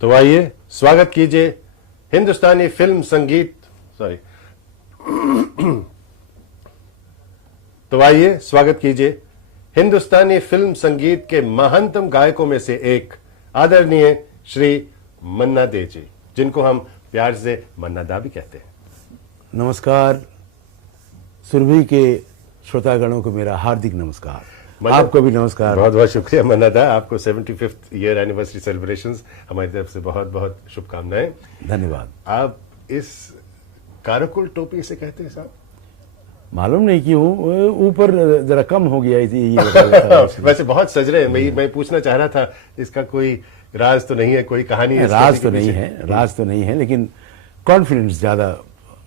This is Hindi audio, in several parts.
तो आइए स्वागत कीजिए हिंदुस्तानी फिल्म संगीत सॉरी तो आइए स्वागत कीजिए हिंदुस्तानी फिल्म संगीत के महानतम गायकों में से एक आदरणीय श्री मन्ना दे जी, जिनको हम प्यार से मन्ना दा भी कहते हैं। नमस्कार। सुरभि के श्रोतागणों को मेरा हार्दिक नमस्कार। आपको भी नमस्कार। बहुत बहुत शुक्रिया मन्ना दा, आपको 75th ईयर एनिवर्सरी सेलिब्रेशंस हमारी तरफ से बहुत बहुत शुभकामनाएं। धन्यवाद। आप इस काराकुल टोपी से कहते हैं साहब? मालूम नहीं क्यों ऊपर जरा कम हो गया ये वैसे बहुत सज रहे हैं। मैं पूछना चाह रहा था, इसका कोई राज तो नहीं है, कोई कहानी है? राज तो नहीं है, लेकिन कॉन्फिडेंस ज्यादा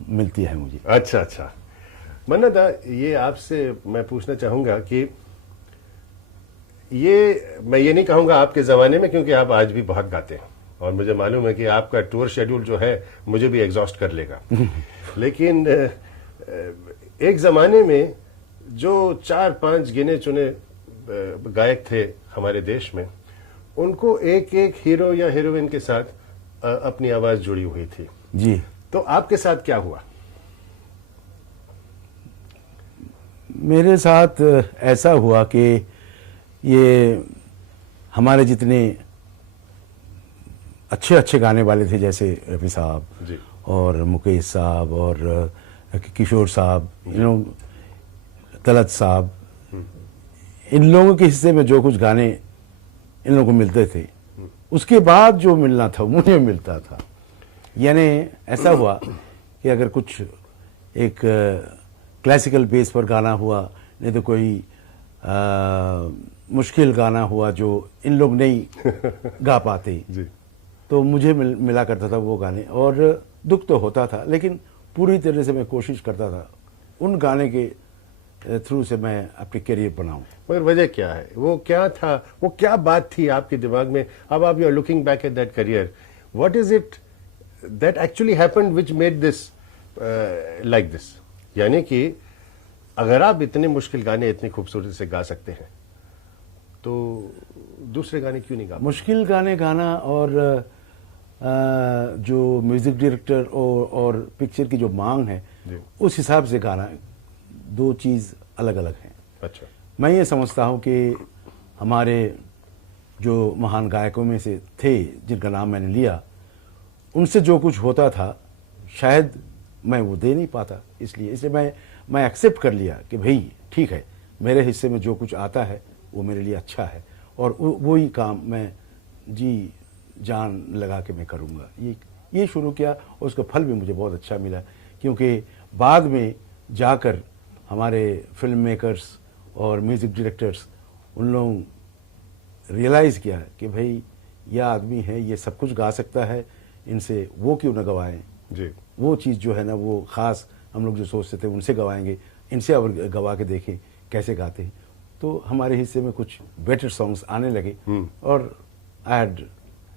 मिलती है मुझे। अच्छा अच्छा। मन्ना दा, ये आपसे मैं पूछना चाहूंगा कि मैं ये नहीं कहूंगा आपके जमाने में, क्योंकि आप आज भी बहुत गाते हैं और मुझे मालूम है कि आपका टूर शेड्यूल जो है मुझे भी एग्जॉस्ट कर लेगा। लेकिन एक जमाने में जो 4-5 गिने चुने गायक थे हमारे देश में, उनको एक एक हीरो या हीरोइन के साथ अपनी आवाज जुड़ी हुई थी जी। तो आपके साथ क्या हुआ? मेरे साथ ऐसा हुआ कि ये हमारे जितने अच्छे अच्छे गाने वाले थे, जैसे रफी साहब और मुकेश साहब और किशोर साहब, तलत साहब, इन लोगों के हिस्से में जो कुछ गाने इन लोगों को मिलते थे, उसके बाद जो मिलना था मुझे मिलता था। यानी ऐसा हुआ कि अगर कुछ एक क्लासिकल बेस पर गाना हुआ, नहीं तो कोई मुश्किल गाना हुआ जो इन लोग नहीं गा पाते जी, तो मुझे मिला करता था वो गाने, और दुख तो होता था, लेकिन पूरी तरह से मैं कोशिश करता था उन गाने के थ्रू से मैं अपनी करियर बनाऊं। मगर वजह क्या है? वो क्या था? वो क्या बात थी आपके दिमाग में? अब आप you are looking back at that career, what is it that actually happened which made this like this? यानी कि अगर आप इतने मुश्किल गाने इतनी खूबसूरती से गा सकते हैं तो दूसरे गाने क्यों नहीं गा? मुश्किल गाने गाना और जो म्यूजिक डायरेक्टर और पिक्चर की जो मांग है उस हिसाब से गाना, दो चीज अलग अलग हैं। अच्छा। मैं ये समझता हूँ कि हमारे जो महान गायकों में से थे जिनका नाम मैंने लिया, उनसे जो कुछ होता था शायद मैं वो दे नहीं पाता, इसलिए मैं एक्सेप्ट कर लिया कि भाई ठीक है, मेरे हिस्से में जो कुछ आता है वो मेरे लिए अच्छा है, और वही काम मैं जी जान लगा के मैं करूँगा। ये शुरू किया और उसका फल भी मुझे बहुत अच्छा मिला, क्योंकि बाद में जाकर हमारे फिल्म मेकर्स और म्यूज़िक डायरेक्टर्स, उन लोगों रियलाइज़ किया कि भाई यह आदमी है, ये सब कुछ गा सकता है, इनसे वो क्यों ना गवाएं जी। वो चीज़ जो है ना, वो ख़ास हम लोग जो सोचते थे उनसे गवाएंगे, इनसे अब गवा के देखें कैसे गाते हैं। तो हमारे हिस्से में कुछ बेटर सॉन्ग्स आने लगे और I had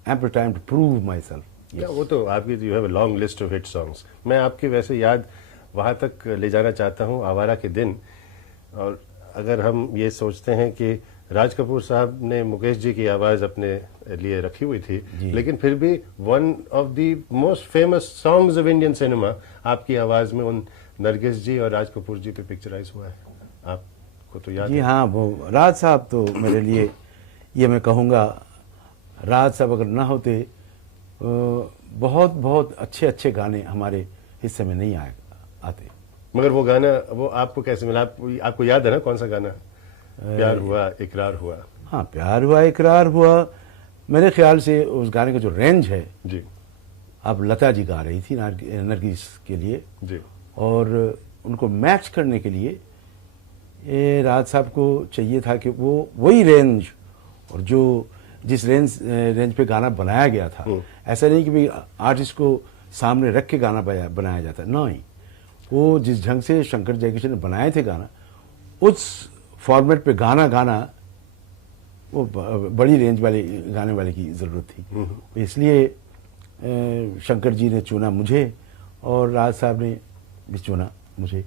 ample time to prove myself. वो तो आपकी you have a long list of hit songs. मैं आपकी वैसे याद वहाँ तक ले जाना चाहता हूँ, आवारा के दिन। और अगर हम ये सोचते हैं कि राज कपूर साहब ने मुकेश जी की आवाज़ अपने लिए रखी हुई थी, लेकिन फिर भी one of the most famous songs of Indian cinema आपकी आवाज़ में उन नरगिस जी और राज कपूर जी पे पिक्चराइज हुआ है। आपको तो याद जी है? हाँ, वो राज साहब तो मेरे लिए, ये मैं कहूँगा, राज साहब अगर ना होते बहुत बहुत अच्छे अच्छे गाने हमारे हिस्से में नहीं आते। मगर वो गाना, वो आपको कैसे मिला? आपको याद है ना कौन सा गाना? प्यार हुआ इकरार हुआ। हाँ, प्यार हुआ इकरार हुआ। मेरे ख्याल से उस गाने का जो रेंज है जी, अब लता जी गा रही थी नरगिस के लिए जी, और उनको मैच करने के लिए राज साहब को चाहिए था कि वो वही रेंज, और जो जिस रेंज पे गाना बनाया गया था, ऐसा नहीं कि भाई आर्टिस्ट को सामने रख के गाना बनाया जाता, नहीं, वो जिस ढंग से शंकर जयकिशन ने बनाए थे गाना, उस फॉर्मेट पे गाना वो बड़ी रेंज वाले गाने वाले की ज़रूरत थी। इसलिए शंकर जी ने चुना मुझे और राज साहब ने भी चुना मुझे।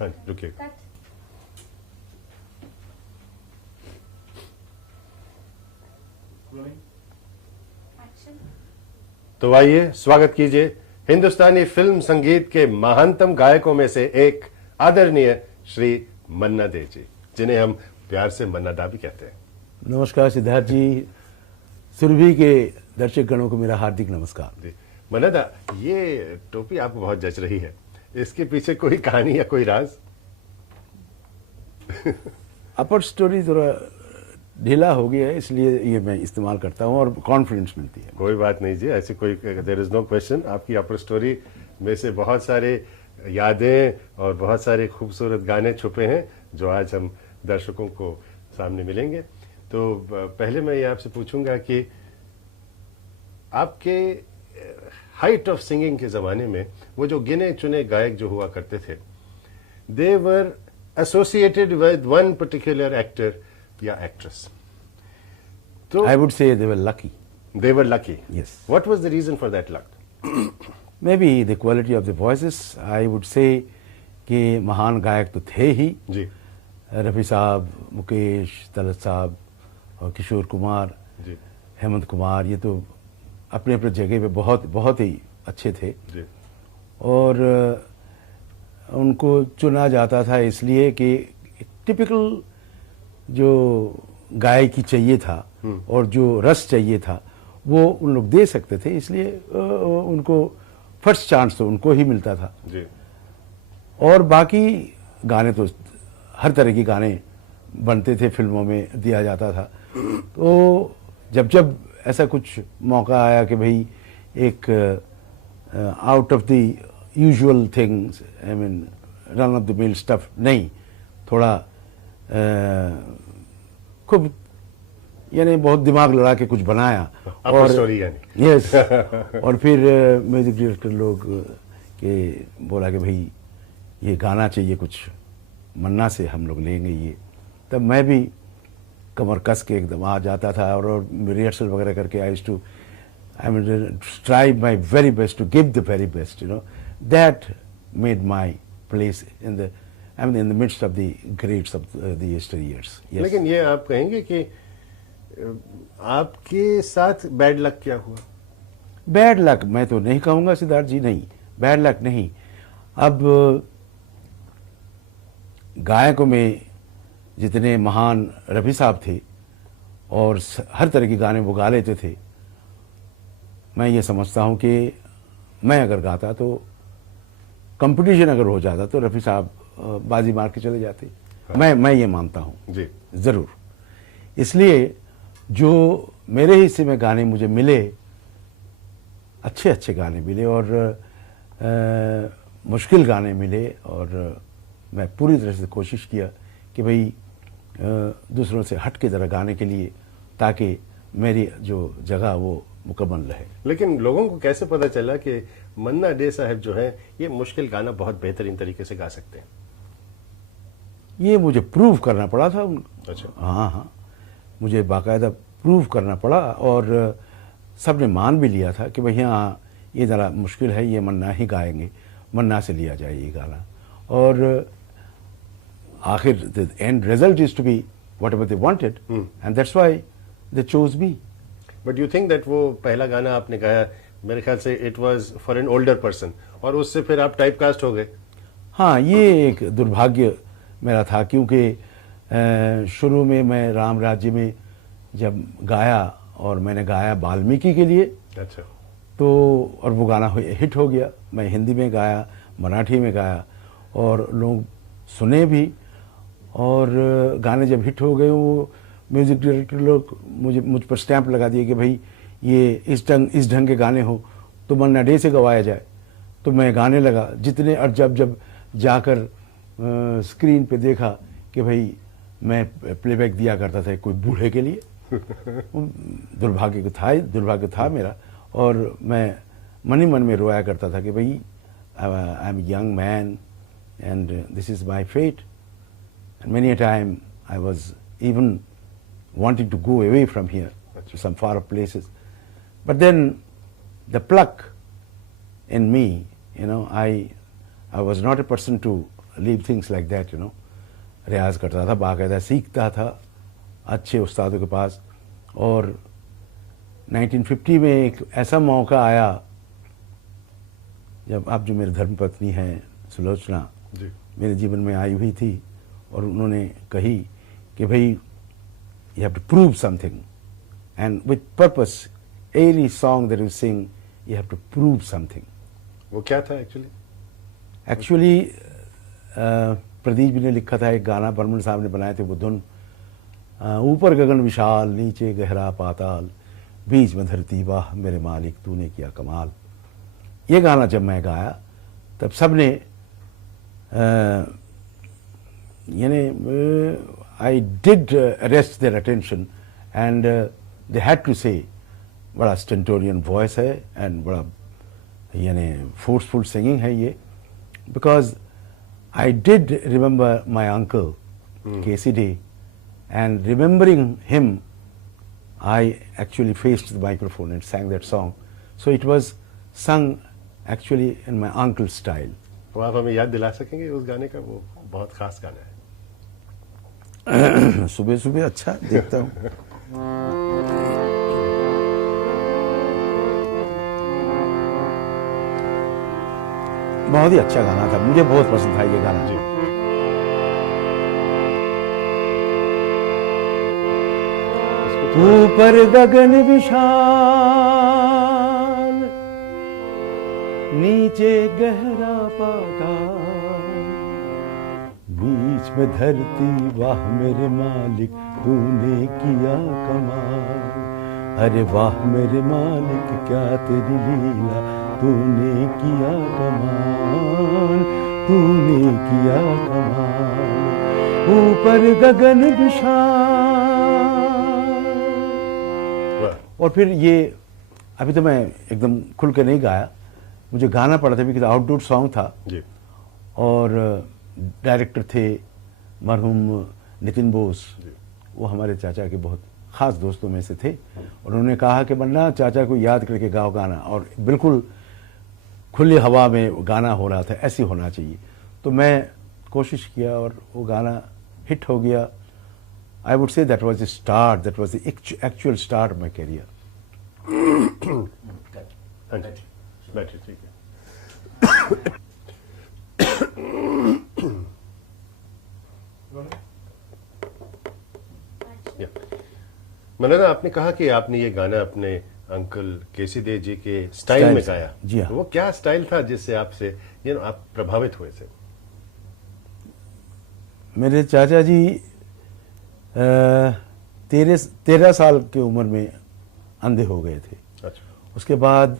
हाँ, रुकिए। तो आइए स्वागत कीजिए हिंदुस्तानी फिल्म संगीत के महानतम गायकों में से एक आदरणीय श्री मन्ना डे जी, जिन्हें हम प्यार से मन्ना डा भी कहते हैं। नमस्कार सिद्धार्थ जी, सुरभि के दर्शक गणों को मेरा हार्दिक नमस्कार। जी मन्ना दा, ये टोपी आपको बहुत जच रही है, इसके पीछे कोई कहानी या कोई राज? अपर स्टोरी थोड़ा ढीला हो गया है, इसलिए ये मैं इस्तेमाल करता हूँ और कॉन्फिडेंस मिलती है। कोई बात नहीं जी, ऐसी कोई देयर इज नो क्वेश्चन। आपकी अपर स्टोरी में से बहुत सारे यादें और बहुत सारे खूबसूरत गाने छुपे हैं जो आज हम दर्शकों को सामने मिलेंगे। तो पहले मैं ये आपसे पूछूंगा कि आपके हाइट ऑफ सिंगिंग के जमाने में वो जो गिने चुने गायक जो हुआ करते थे, they were associated with one particular actor या एक्ट्रेस। तो I would say they were lucky. they were lucky. Yes. What was the reason for that luck? Maybe the quality of the voices. I would say कि महान गायक तो थे ही, जी रफ़ी साहब, मुकेश, तलत साहब और किशोर कुमार, जी हेमंत कुमार, ये तो अपने अपने जगह पे बहुत बहुत ही अच्छे थे। जी और उनको चुना जाता था इसलिए कि टिपिकल जो गायकी चाहिए था और जो रस चाहिए था वो उन लोग दे सकते थे, इसलिए उनको फर्स्ट चांस तो उनको ही मिलता था। जी और बाकी गाने तो हर तरह के गाने बनते थे, फिल्मों में दिया जाता था। तो जब जब ऐसा कुछ मौका आया कि भाई एक out of the usual things, I mean run of the mill stuff नहीं, थोड़ा खूब यानी बहुत दिमाग लड़ा के कुछ बनाया और स्टोरी यानी यस और फिर म्यूजिक डायरेक्टर लोग के बोला कि भाई ये गाना चाहिए कुछ, मन्ना से हम लोग लेंगे ये। तब मैं भी कमर कस के एकदम आ जाता था और रिहर्सल वगैरह करके I mean try my very best to give the very best, you know, that made my place in the in the midst of the greats of the yesteryears. Yes. लेकिन ये आप कहेंगे कि आपके साथ बैड लक क्या हुआ? बैड लक मैं तो नहीं कहूंगा सिद्धार्थ जी, नहीं, बैड लक नहीं। अब गायकों में जितने महान रफ़ी साहब थे और हर तरह के गाने वो गा लेते थे, मैं ये समझता हूँ कि मैं अगर गाता तो कंपटीशन अगर हो जाता तो रफ़ी साहब बाजी मार के चले जाते। हाँ। मैं ये मानता हूँ जी जरूर। इसलिए जो मेरे हिस्से में गाने मुझे मिले, अच्छे अच्छे गाने मिले और मुश्किल गाने मिले, और मैं पूरी तरह से कोशिश किया कि भाई दूसरों से हट के ज़रा गाने के लिए, ताकि मेरी जो जगह वो मुकम्मल रहे। लेकिन लोगों को कैसे पता चला कि मन्ना डे साहब जो है ये मुश्किल गाना बहुत बेहतरीन तरीके से गा सकते हैं? ये मुझे प्रूव करना पड़ा था। अच्छा। हाँ हाँ, मुझे बाकायदा प्रूव करना पड़ा और सबने मान भी लिया था कि भाई हाँ ये ज़रा मुश्किल है, ये मन्ना ही गाएंगे, मन्ना से लिया जाए ये गाना। और आखिर the end result is to be whatever they wanted and that's why they chose me. But you think that वो पहला गाना आपने गाया, मेरे ख्याल से it was for an older person, और उससे फिर आप टाइप कास्ट हो गए? हाँ, ये एक दुर्भाग्य मेरा था, क्योंकि शुरू में मैं राम राज्य में जब गाया और मैंने गाया वाल्मीकि के लिए, अच्छा, तो और वो गाना हिट हो गया। मैं हिंदी में गाया, मराठी में गाया और लोग सुने भी, और गाने जब हिट हो गए वो म्यूजिक डायरेक्टर लोग मुझ पर स्टैंप लगा दिए कि भाई ये इस ढंग के गाने हो तो मन्ना डे से गवाया जाए। तो मैं गाने लगा जितने, और जब जाकर स्क्रीन पे देखा कि भाई मैं प्लेबैक दिया करता था कोई बूढ़े के लिए दुर्भाग्य था मेरा, और मैं मन ही मन में रोया करता था कि भाई I am young man and this is my fate. Many a time I was even wanting to go away from here to some far off places. But then the pluck in me, you know, I was not a person to leave things like that, you know. रियाज करता था, बाकायदा सीखता था अच्छे उस्तादों के पास, और 1950 में एक ऐसा मौका आया जब आप जो मेरे धर्मपत्नी हैं सुलोचना जी। मेरे जीवन में आई हुई थी और उन्होंने कही कि भाई you have to prove something and with purpose any song that you sing you have to prove something. वो क्या था एक्चुअली? एक्चुअली प्रदीप जी ने लिखा था एक गाना, बर्मन साहब ने बनाए थे वो धुन, ऊपर गगन विशाल नीचे गहरा पाताल बीच में धरती वाह मेरे मालिक तूने किया कमाल। ये गाना जब मैं गाया तब सब ने यानी I did arrest their attention and they had to say बड़ा स्टेंटोरियन वॉइस है एंड बड़ा यानी फोर्सफुल सिंगिंग है ये, because I did remember my uncle KC Dey and remembering him I actually faced the microphone and sang that song, so it was sung actually in my uncle's style. तो आप हमें याद दिला सकेंगे उस गाने का? वो बहुत खास गाना है। सुबह सुबह अच्छा देखता हूँ। बहुत ही अच्छा गाना था, मुझे बहुत पसंद था ये गाना जी। ऊपर गगन विशाल नीचे गहरा पाताल बीच में धरती वाह मेरे मालिक तूने किया कमाल। अरे वाह मेरे मालिक क्या तेरी लीला तूने किया कमाल, तूने किया कमाल। ऊपर गगन विशाल। और फिर ये अभी तो मैं एकदम खुल के नहीं गाया, मुझे गाना पड़ा था क्योंकि आउटडोर सॉन्ग था जी। और डायरेक्टर थे मरहूम नितिन बोस, वो हमारे चाचा के बहुत ख़ास दोस्तों में से थे और उन्होंने कहा कि बन्ना चाचा को याद करके गाओ गाना, और बिल्कुल खुली हवा में गाना हो रहा था, ऐसे होना चाहिए। तो मैं कोशिश किया और वो गाना हिट हो गया। I would say that was the start, that was the actual start of my career. बैठिए ठीक है। मौलाना, आपने कहा कि आपने ये गाना अपने अंकल केसी दे जी के स्टाइल में गाया। जी हाँ। वो क्या स्टाइल था जिससे आपसे आप प्रभावित हुए थे? मेरे चाचा जी 13 साल की उम्र में अंधे हो गए थे। अच्छा। उसके बाद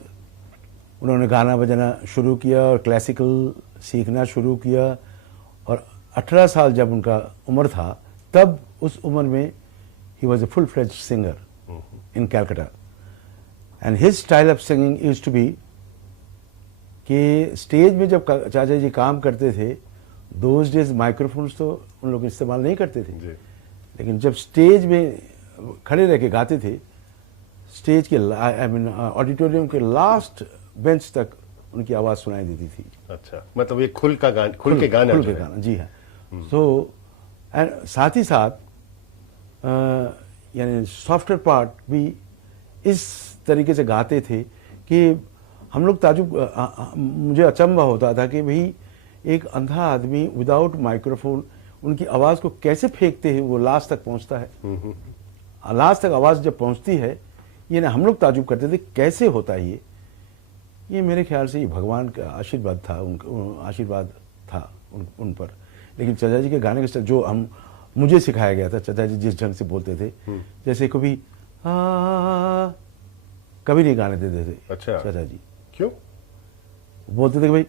उन्होंने गाना बजाना शुरू किया और क्लासिकल सीखना शुरू किया, और 18 साल जब उनका उम्र था तब उस उम्र में ही was a full fledged singer in Calcutta, and his style of singing used to be कि स्टेज में जब चाचा जी काम करते थे, दोज डेज माइक्रोफोन्स तो उन लोग इस्तेमाल नहीं करते थे, लेकिन जब स्टेज में खड़े रह के गाते थे, स्टेज के ऑडिटोरियम के लास्ट बेंच तक उनकी आवाज़ सुनाई देती थी। अच्छा, मतलब ये खुल के गाना जी हाँ। सो एंड साथ ही साथ यानी सॉफ्टवेयर पार्ट भी इस तरीके से गाते थे कि हम लोग मुझे अचंभा होता था कि भाई एक अंधा आदमी विदाउट माइक्रोफोन उनकी आवाज़ को कैसे फेंकते हैं, वो लास्ट तक पहुंचता है। लास्ट तक आवाज़ जब पहुंचती है, ये ना हम लोग ताजुब करते थे कैसे होता है ये मेरे ख्याल से ये भगवान का आशीर्वाद था, आशीर्वाद था उन पर। लेकिन चाचा जी के गाने के जो मुझे सिखाया गया था, चाचा जी जिस ढंग से बोलते थे, जैसे कभी कभी नहीं गाने देते थे। अच्छा। चाचा जी क्यों बोलते थे कि भाई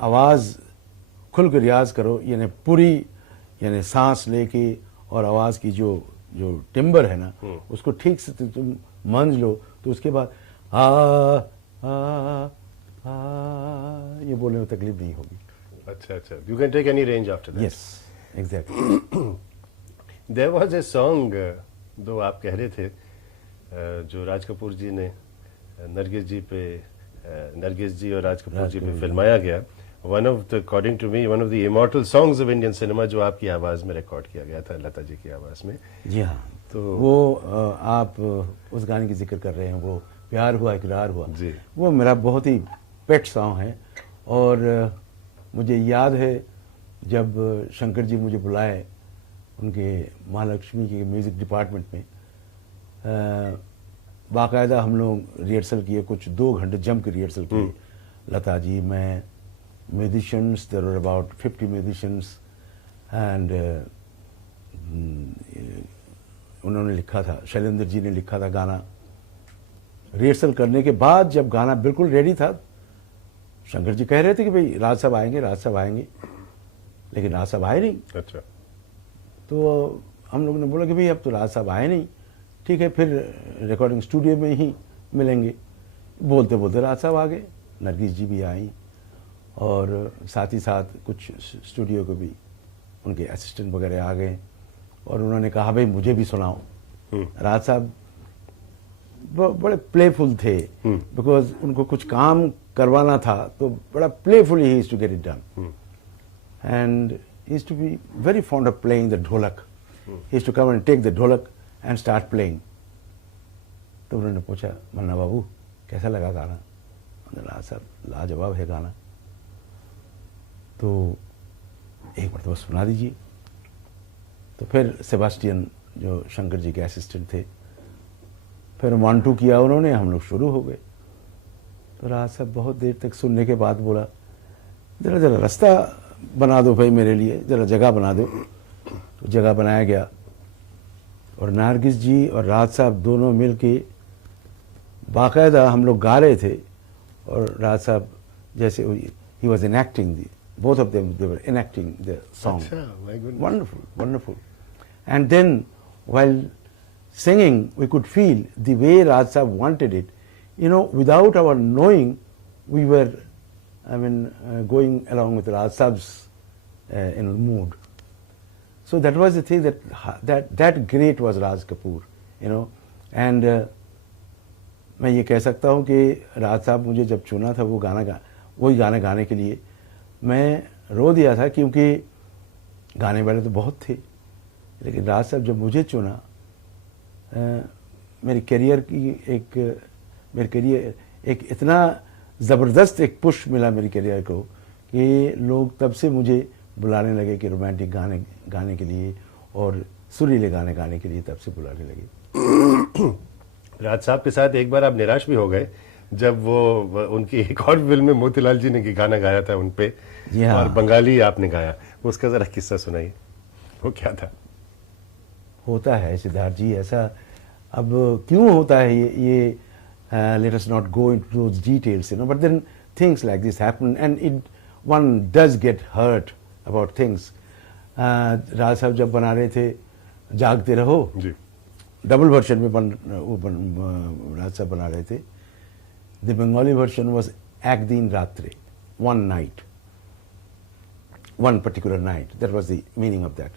आवाज़ खुल कर रियाज करो, यानी पूरी यानी सांस लेके और आवाज़ की जो टिम्बर है ना, उसको ठीक से तुम मंझ लो, तो उसके बाद ये बोलने में तकलीफ नहीं होगी। अच्छा, you can take any range after that. Yes, exactly. There was a song, दो आप कह रहे थे जो राज कपूर जी ने नरगिस जी और राज कपूर जी पे फिल्माया गया, one of the according to me one of the immortal songs of Indian cinema, जो आपकी आवाज में रिकॉर्ड किया गया था, लता जी की आवाज में। जी हाँ। तो वो आप उस गाने की जिक्र कर रहे हैं, वो प्यार हुआ इकरार हुआ जी, वो मेरा बहुत ही पेट सॉन्ग है। और मुझे याद है जब शंकर जी मुझे बुलाए उनके महालक्ष्मी के म्यूज़िक डिपार्टमेंट में, बाकायदा हम लोग रिहर्सल किए, कुछ 2 घंटे जम के रिहर्सल किए। लता जी, मैं, musicians, there were about 50 musicians, and उन्होंने लिखा था, शैलेंद्र जी ने लिखा था गाना। रिहर्सल करने के बाद जब गाना बिल्कुल रेडी था, शंकर जी कह रहे थे कि भाई राज साहब आएंगे, राज साहब आएंगे, लेकिन राज साहब आए नहीं। अच्छा। तो हम लोगों ने बोला कि भाई अब तो राज साहब आए नहीं, ठीक है फिर रिकॉर्डिंग स्टूडियो में ही मिलेंगे। बोलते बोलते राज साहब आ गए, नरगिस जी भी आई, और साथ ही साथ कुछ स्टूडियो को भी उनके असिस्टेंट वगैरह आ गए, और उन्होंने कहा भाई मुझे भी सुनाओ। राज साहब बड़े प्लेफुल थे, बिकॉज उनको कुछ काम करवाना था, तो बड़ा playfully he used to get it done, and he used to be very fond of playing the dholak. He used to come and take the dholak and start playing. तो उन्होंने पूछा, मन्ना बाबू कैसा लगा गाना? राज साहब लाजवाब है गाना, तो एक मरतबा सुना दीजिए। तो फिर सेबास्टियन जो शंकर जी के असिस्टेंट थे, फिर 1-2 किया उन्होंने, हम लोग शुरू हो गए। तो राज साहब बहुत देर तक सुनने के बाद बोला, जरा जरा रास्ता बना दो भाई मेरे लिए, जरा जगह बना दो। तो जगह बनाया गया, और नरगिस जी और राज साहब दोनों मिल के बाकायदा हम लोग गा रहे थे, और राज साहब जैसे ही was enacting the, both of them they were enacting the song. अच्छा, my goodness. Wonderful, wonderful. And then while singing we could feel the way Raj Sahab wanted it, you know, without our knowing we were going along with Raj Sahab's mood. So that was the thing, that great was Raj Kapoor, you know. And मैं ये कह सकता हूँ कि राज साहब मुझे जब चुना था वही गाना गाने के लिए, मैं रो दिया था, क्योंकि गाने वाले तो बहुत थे, लेकिन राज साहब जब मुझे चुना, मेरे करियर एक इतना ज़बरदस्त एक पुश मिला मेरी करियर को, कि लोग तब से मुझे बुलाने लगे कि रोमांटिक गाने गाने के लिए और सुरीले गाने गाने के लिए तब से बुलाने लगे। राज साहब के साथ एक बार आप निराश भी हो गए जब वो उनकी एक और फिल्म में मोतीलाल जी ने गाना गाया था उन पे, और बंगाली आपने गाया, उसका जरा किस्सा सुनाइए, वो क्या था? होता है सिद्धार्थ जी ऐसा, अब क्यों होता है ये let us not go into those details, you know, but then things like this happen and one does get hurt about things. राज साहब जब बना रहे थे जागते रहो जी, डबल वर्जन में राज साहब बना रहे थे। The Bengali version was Ek Din Ratre, one night, one particular night. That was the meaning of that.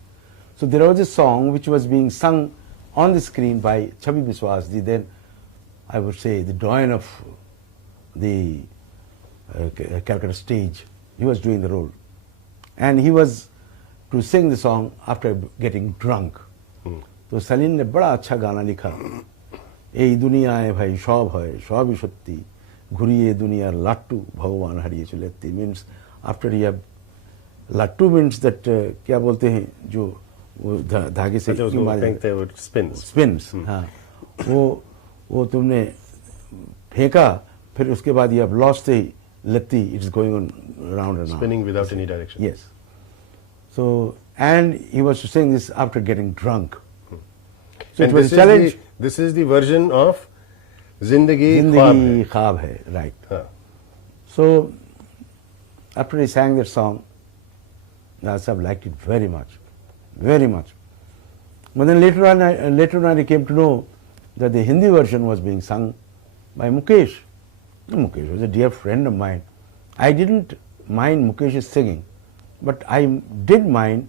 So there was a song which was being sung on the screen by Chhabi Biswas, the then, I would say, the doyen of the Calcutta stage. He was doing the role. And he was to sing the song after getting drunk. तो सलीम ने बड़ा अच्छा गाना लिखा, এই দুনিয়ায় ভাই সব হয় সবই সত্যি ঘুরিয়ে দুনিয়ার লাট্টু ভগবান হারিয়ে চলেতে, means after you have लाट्टू means that क्या बोलते हैं जो वो धागे से स्पिन्स, हाँ, वो तुमने फेंका, फिर उसके बाद you have lost the लत्ती, it's going on round and round, spinning without any direction. Yes. So and he was to sing this after getting drunk. So and it was a challenge. This is the version of Zindagi Khwaab Hai, right. Haan. So after he sang that song, Raj Sahab liked it very much, very much. But then later on I came to know that the Hindi version was being sung by Mukesh. Mukesh was a dear friend of mine. I didn't mind Mukesh's singing, but I did mind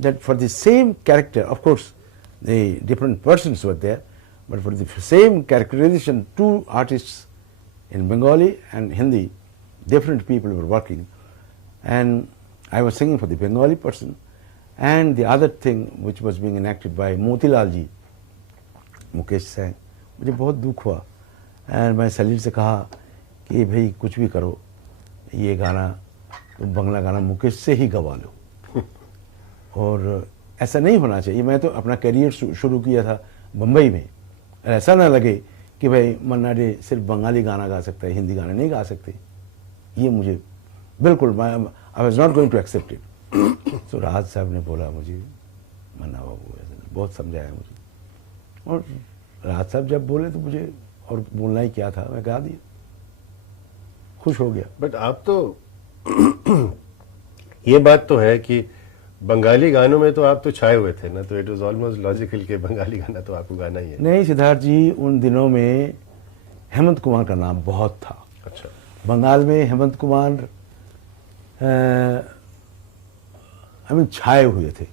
that for the same character, of course, the different persons were there, But for the same characterization, two artists in Bengali and Hindi, different people were working. And I was singing for the Bengali person. And the other thing which was being enacted by Motilal ji, Mukesh Singh, मुझे बहुत दुख हुआ. एंड मैं सलील से कहा कि भाई कुछ भी करो, ये गाना तुम बंगला गाना मुकेश से ही गवा लो. और ऐसा नहीं होना चाहिए. मैं तो अपना करियर शुरू किया था बम्बई में. ऐसा ना लगे कि भाई मन्ना डे सिर्फ बंगाली गाना गा सकता है, हिंदी गाना नहीं गा सकते. ये मुझे बिल्कुल, I was not going to accept it. तो राहत साहब ने बोला मुझे, मन्ना बाबू बहुत समझाया मुझे. और राहत साहब जब बोले तो मुझे और बोलना ही क्या था, मैं गा दिया, खुश हो गया. बट आप तो ये बात तो है कि बंगाली गानों में तो आप तो छाए हुए थे ना, तो इट वाज ऑलमोस्ट लॉजिकल कि बंगाली गाना तो आपको गाना ही है. नहीं सिद्धार्थ जी, उन दिनों में हेमंत कुमार का नाम बहुत था. अच्छा. बंगाल में हेमंत कुमार छाए हुए थे.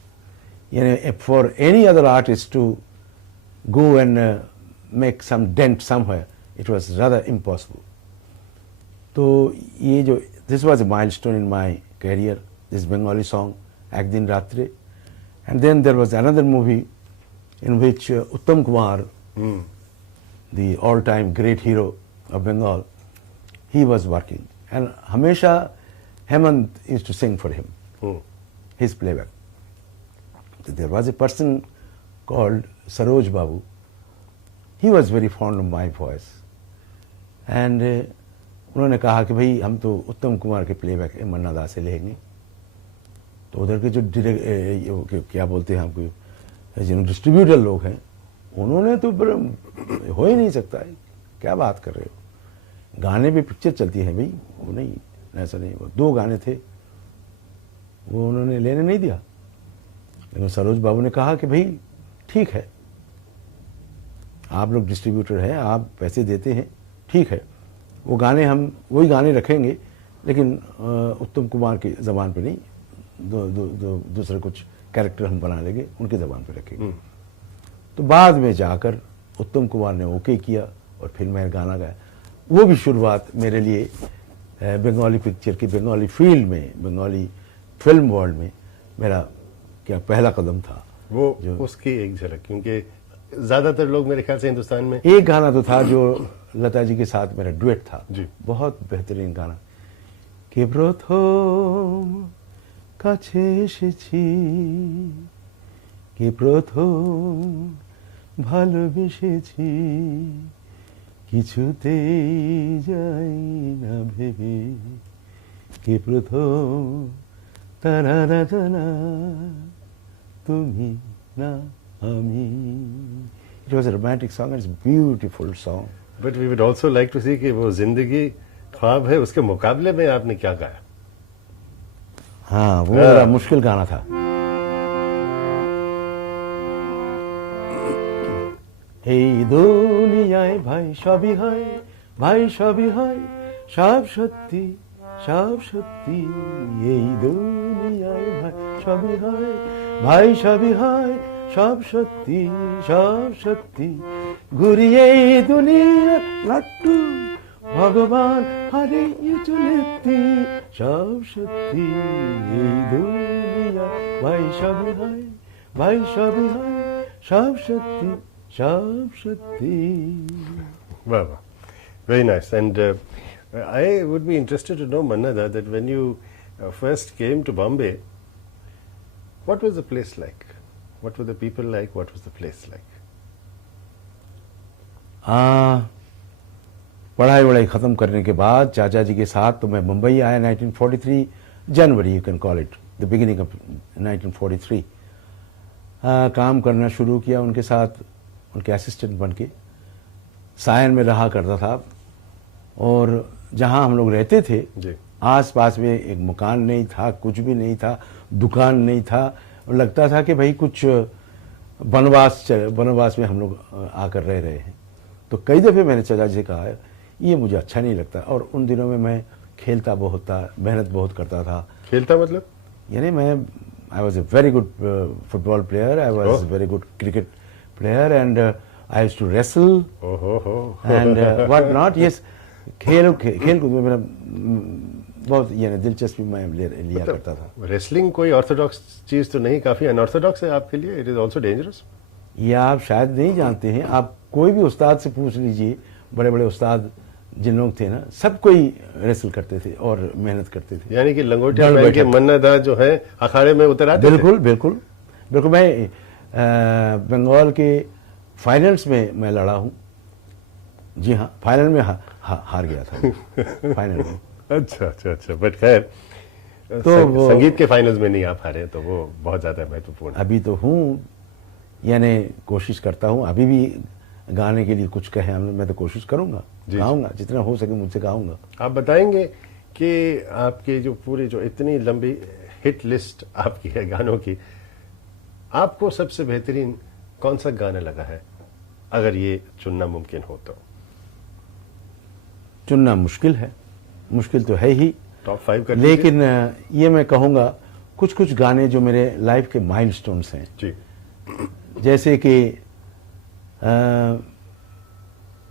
यानी for any other artist to go and make some dent somewhere, it was rather impossible. तो ये जो this was a milestone in my career, this Bengali song Ek Din Ratri. And then there was another movie in which Uttam Kumar, the all-time great hero of Bengal, he was working. And Hamesha Hemant used to sing for him, his playback. So there was a person called Saroj Babu. He was very fond of my voice. And उन्होंने कहा कि भाई हम तो उत्तम कुमार के प्लेबैक मन्ना दा से लेंगे. तो उधर के जो क्या बोलते हैं हमको, जिन डिस्ट्रीब्यूटर लोग हैं, उन्होंने तो हो ही नहीं सकता है, क्या बात कर रहे हो, गाने पे पिक्चर चलती है भाई. वो नहीं, ऐसा नहीं. वो 2 गाने थे, वो उन्होंने लेने नहीं दिया. लेकिन सरोज बाबू ने कहा कि भाई ठीक है, आप लोग डिस्ट्रीब्यूटर हैं, आप पैसे देते हैं, ठीक है, वो गाने हम वही गाने रखेंगे, लेकिन उत्तम कुमार की ज़बान पे नहीं, दूसरे कुछ कैरेक्टर हम बना लेंगे, उनकी ज़बान पे रखेंगे. तो बाद में जाकर उत्तम कुमार ने ओके किया और फिर मैं गाना गाया. वो भी शुरुआत मेरे लिए बंगाली पिक्चर की, बंगाली फील्ड में, बंगाली फिल्म वर्ल्ड में मेरा क्या पहला कदम था. वो जो उसकी एक झलक, क्योंकि ज्यादातर लोग मेरे ख्याल से हिंदुस्तान में एक गाना तो था जो लता जी के साथ मेरा डुएट था जी, बहुत बेहतरीन गाना, कि प्रथम কাছে এসেছি, कि প্রথম ভালোবেসেছি, কিছুতেই যাই না ভেবে, कि প্রথম তারা জানা তুমি না আমি. It was a romantic song and it's a beautiful song. But we would also like to see कि वो जिंदगी ख्वाब है, उसके मुकाबले में आपने क्या गाया. हाँ, वो बड़ा मुश्किल गाना था. এই দুনিয়ায় ভাই সবই হয়, ভাই সবই হয়, সব সত্যি সব সত্যি. এই দুনিয়ায় ভাই সবই হয়, ভাই সবই হয়, সব সত্যি সব সত্যি. ঘুরিয়ে এই দুনিয়া লাট্টু ভগবান হারিয়ে চলেছি, সব সত্যি. এই দুনিয়া ভাই সবই হয়, ভাই সবই হয়, সব সত্যি সব সত্যি. Wow, wow. Very nice. And I would be interested to know, Manna Da, that when you first came to Bombay, what was the place like? What were the people like? What was the place like? पढ़ाई वढ़ाई ख़त्म करने के बाद चाचा जी के साथ तो मैं मुंबई आया 1943 जनवरी, you can call it the beginning of 1943. काम करना शुरू किया उनके साथ, उनके असिस्टेंट बन के. सायन में रहा करता था, और जहाँ हम लोग रहते थे जी, आस पास में एक मकान नहीं था, कुछ भी नहीं था, दुकान नहीं था. और लगता था कि भाई कुछ वनवास में हम लोग आकर रह रहे हैं. तो कई दफ़े मैंने चाचा जी से कहा ये मुझे अच्छा नहीं लगता. और उन दिनों में मैं खेलता बहुत था, मेहनत बहुत करता था. खेलता मतलब? यानी मैं I was a very good football player, I was very good cricket player, and I used to wrestle ओहो एंड व्हाट नॉट। यस, खेल कूद में मेरा बहुत यानी दिलचस्पी मैं लिया करता था। रेसलिंग कोई ऑर्थोडॉक्स चीज तो नहीं, काफी अनऑर्थोडॉक्स है आपके लिए, इट इज ऑल्सो डेंजरस। ये आप शायद नहीं जानते हैं, आप कोई भी उस्ताद से पूछ लीजिए, बड़े बड़े उस्ताद जिन लोग थे ना, सब कोई रेसल करते थे और मेहनत करते थे। यानी कि लंगोटिया पहन के मन्ना दा जो है अखाड़े में उतर आते बिल्कुल बिल्कुल बिल्कुल। मैं बंगाल के फाइनल्स में मैं लड़ा हूँ। जी हाँ, फाइनल में हार गया था फाइनल में। अच्छा अच्छा अच्छा, बट खैर तो संगीत के फाइनल्स में नहीं आप हारे, तो वो बहुत ज्यादा महत्वपूर्ण है। अभी तो हूँ, यानी कोशिश करता हूँ, अभी भी गाने के लिए कुछ कहे हमने, मैं तो कोशिश करूंगा, गाऊंगा जितना हो सके मुझसे गाऊंगा। आप बताएंगे कि आपके जो पूरी जो इतनी लंबी हिट लिस्ट आपकी है गानों की, आपको सबसे बेहतरीन कौन सा गाना लगा है, अगर ये चुनना मुमकिन हो तो? चुनना मुश्किल है, मुश्किल तो है ही, टॉप 5 कर लेकिन ये मैं कहूँगा कुछ कुछ गाने जो मेरे लाइफ के माइलस्टोन्स हैं जी। जैसे कि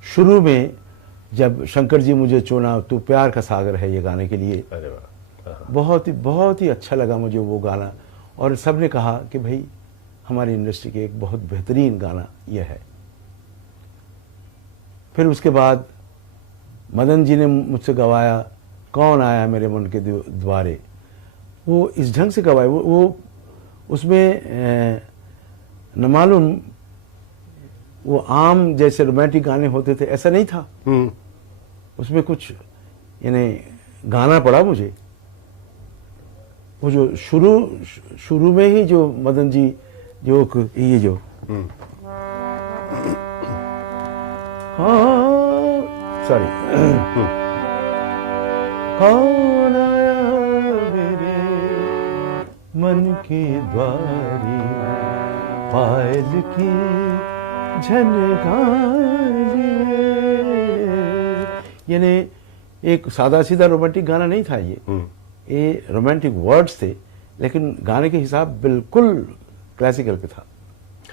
शुरू में जब शंकर जी मुझे चुना, तू प्यार का सागर है, ये गाने के लिए अरे वाह, बहुत ही अच्छा लगा मुझे वो गाना, और सबने कहा कि भाई हमारी इंडस्ट्री के एक बहुत बेहतरीन गाना ये है। फिर उसके बाद मदन जी ने मुझसे गवाया कौन आया मेरे मन के द्वारे, वो इस ढंग से गवाया, वो उसमें न मालूम वो आम जैसे रोमांटिक गाने होते थे ऐसा नहीं था, उसमें कुछ यानी गाना पड़ा मुझे। वो जो शुरू में ही जो मदन जी जो ये जो सॉरी कौन आया मेरे मन के द्वारे, पायल की झनकार लिए, यानी एक सादा सीधा रोमांटिक गाना नहीं था ये रोमांटिक वर्ड्स थे, लेकिन गाने के हिसाब बिल्कुल क्लासिकल पे था।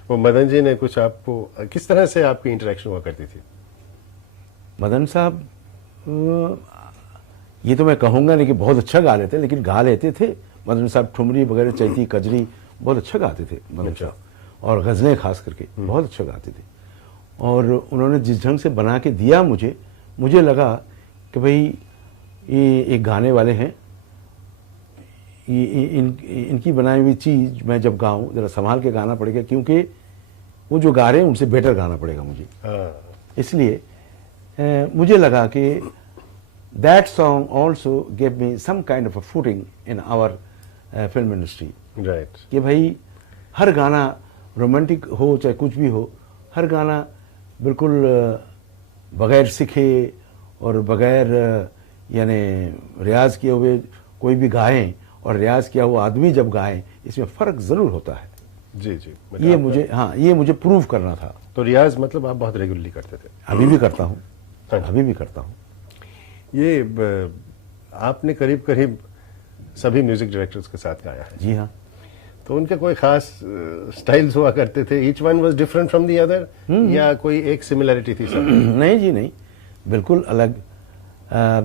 वो मदन जी ने कुछ आपको, किस तरह से आपकी इंटरेक्शन हुआ करती थी? मदन साहब ये तो मैं कहूँगा नहीं कि बहुत अच्छा गा लेते, लेकिन गा लेते थे मदन साहब। ठुमरी वगैरह, चैती, कजरी बहुत अच्छा गाते थे मदन साहब, और गज़लें खास करके बहुत अच्छा गाते थे। और उन्होंने जिस ढंग से बना के दिया मुझे लगा कि भाई ये एक गाने वाले हैं, इनकी बनाई हुई चीज़ मैं जब गाऊं ज़रा संभाल के गाना पड़ेगा, क्योंकि वो जो गा रहे हैं उनसे बेटर गाना पड़ेगा मुझे। इसलिए मुझे लगा कि that song also gave me some kind of a footing in our film industry. Right, कि भाई हर गाना रोमांटिक हो चाहे कुछ भी हो, हर गाना बिल्कुल बगैर सीखे और बगैर यानी रियाज किए हुए कोई भी गाएं, और रियाज किया हुआ आदमी जब गाएं, इसमें फ़र्क ज़रूर होता है। जी जी, ये मुझे प्रूव करना था। तो रियाज मतलब आप बहुत रेगुलरली करते थे? अभी भी करता हूँ, अभी भी करता हूँ। ये आपने करीब करीब सभी म्यूजिक डायरेक्टर्स के साथ गाया है। जी हाँ। तो उनके कोई खास स्टाइल्स हुआ करते थे? Each one was different from the other, या कोई एक सिमिलरिटी थी सब? नहीं जी नहीं, बिल्कुल अलग।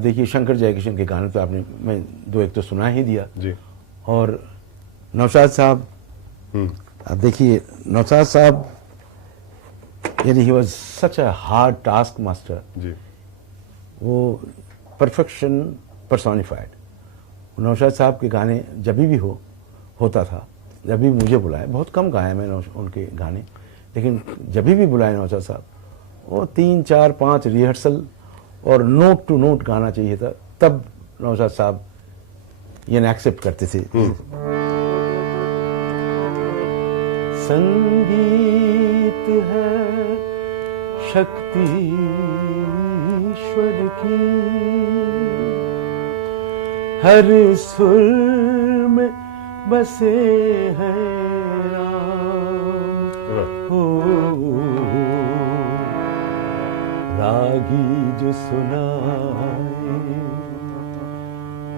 देखिए शंकर जयकिशन के गाने तो आपने मैं दो एक तो सुना ही दिया जी। और नौशाद साहब, आप देखिए नौशाद साहब, यानी he was such a hard task master ji. वो परफेक्शन पर्सोनिफाइड। नौशाद साहब के गाने जब भी होता था, जब भी मुझे बुलाए, बहुत कम गाए मैंने उनके गाने, लेकिन जब भी बुलाए नौशाद साहब, वो 3, 4, 5 रिहर्सल और नोट टू नोट गाना चाहिए था, तब नौशाद साहब ये एक्सेप्ट करते थे। संगीत है शक्ति ईश्वर की, हर सुर में बसे हैं राम, हो रागी जो सुनाए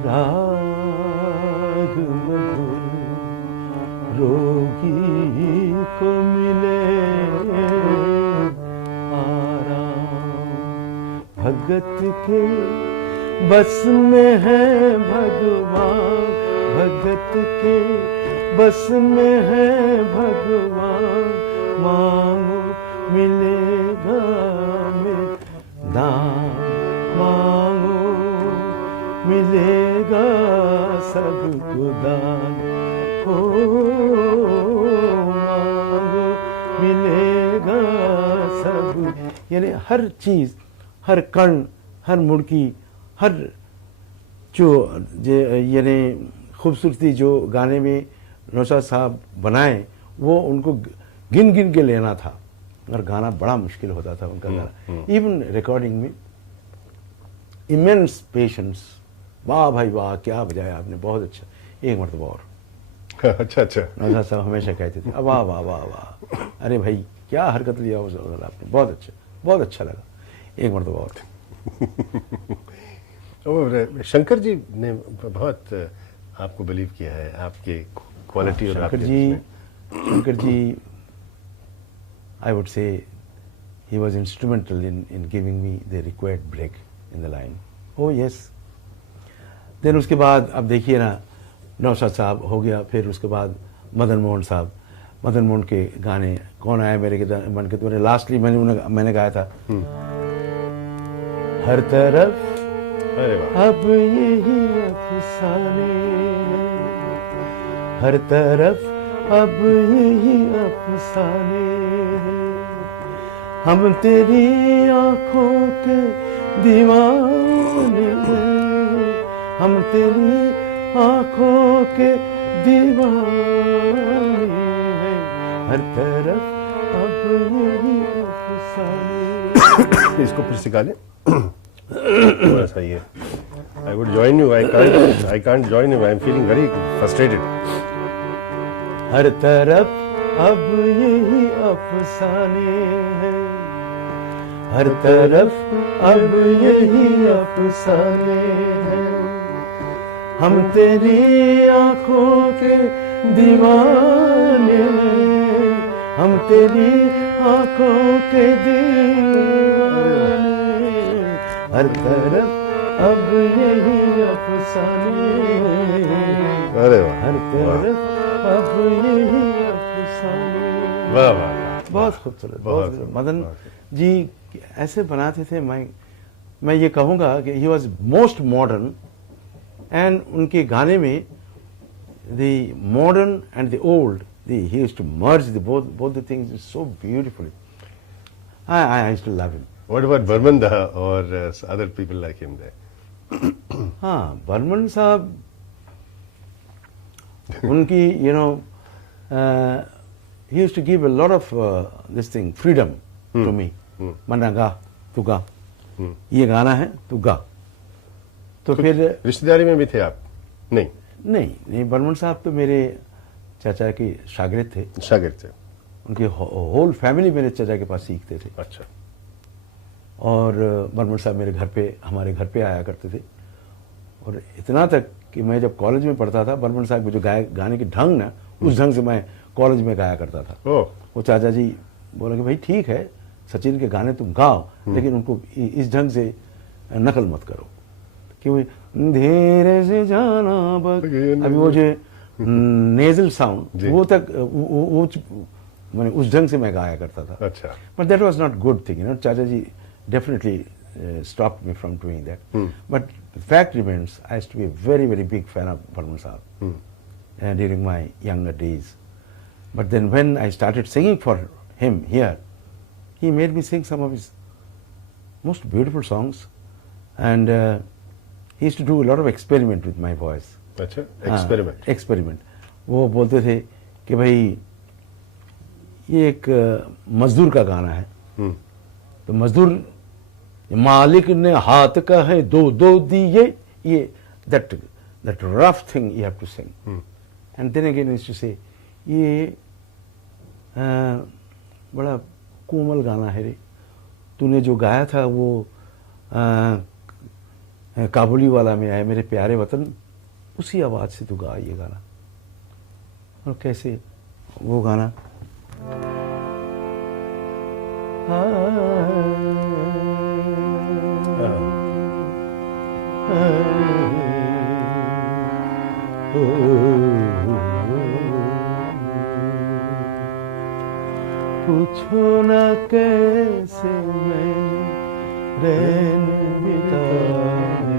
राग मधुर, रोगी को मिले भगत के बस में है भगवान, भगत के बस में है भगवान, मांगो मिलेगा में दान, मांगो मिलेगा सबको दान, हो मांगो मिलेगा सब। यानी हर चीज, हर कण, हर मुड़की, हर जो यानी खूबसूरती जो गाने में नौशाद साहब बनाए, वो उनको गिन गिन के लेना था और गाना बड़ा मुश्किल होता था उनका गाना। इवन रिकॉर्डिंग में इमेंस पेशेंस, वाह भाई वाह क्या बजाया आपने, बहुत अच्छा, एक मरतबा और। अच्छा अच्छा। नौशाद साहब हमेशा कहते थे वाह वाह वाह वाह, अरे भाई क्या हरकत लिया उस वक्त आपने, बहुत अच्छा लगा, एक मरतबा और शंकर जी ने बहुत आपको बिलीव किया है, आपके क्वालिटी और Shankar ji I would say he was instrumental in giving me the required break in the line. Oh yes. Then उसके बाद अब देखिए ना, नौशाद साहब हो गया, फिर उसके बाद मदन मोहन साहब, मदन मोहन के गाने कौन आया मेरे मन के, तो लास्टली मैंने गाया था हर तरफ अब यही अफसाने, हर तरफ अब यही अफसाने, हम तेरी आंखों के दीवाने हैं, हम तेरी आंखों के दीवाने हैं, हर तरफ अब यही अफसाने। इसको फिर सिखा ले थोड़ा सा ये। I would join you. I can't join you. I am feeling very frustrated. हर तरफ अब यही अफसाने हैं, हर तरफ अब यही अफसाने हैं, हम तेरी आंखों के दीवाने हैं, हम तेरी आंखों के दीवाने, हर तरफ अब यही अफसाने हैं, अरे वाह, हर तरफ अब यही अफसाने। वाह वाह, बहुत खूबसूरत, बहुत मदन जी ऐसे बनाते थे। मैं ये कहूँगा कि he was most modern, and उनके गाने में the modern and the old, he used to merge the both the things so beautifully. I used to love him. What about Burman Da or other people like him there? हाँ, बर्मन साहब उनकी he used to give a lot of this thing, freedom to me. मन्ना गा, तू गा, ये गाना है तू गा। तो फिर रिश्तेदारी में भी थे आप? नहीं, बर्मन साहब तो मेरे चाचा के शागिर्द थे। उनकी होल फैमिली मेरे चाचा के पास सीखते थे। अच्छा। और बर्मन साहब हमारे घर पे आया करते थे, और इतना तक कि मैं जब कॉलेज में पढ़ता था, बर्मन साहब के जो गाने के ढंग ना, उस ढंग से मैं कॉलेज में गाया करता था। वो चाचा जी बोले कि भाई ठीक है, सचिन के गाने तुम गाओ, लेकिन उनको इस ढंग से नकल मत करो, कि वो धीरे से जाना अभी वो जो नेजल साउंड वो तक वो मैंने उस ढंग से मैं गाया करता था। अच्छा। But that was not good thing, चाचा जी definitely stopped me from doing that. But the fact remains, I used to be a very, very big fan of Burman Sahab during my younger days. But then when I started singing for him here, he made me sing some of his most beautiful songs, and he used to do a lot of experiment with my voice. अच्छा, experiment. वो बोलते थे कि भाई ये एक मजदूर का गाना है, तो मजदूर मालिक ने हाथ का है दो दिए, ये that rough thing you have to sing. And then again is to say ये बड़ा कोमल गाना है रे, तूने जो गाया था वो काबुली वाला में आया मेरे प्यारे वतन, उसी आवाज से तू गा ये गाना। और कैसे वो गाना पूछो ना कैसे मैंने रैन बिताए,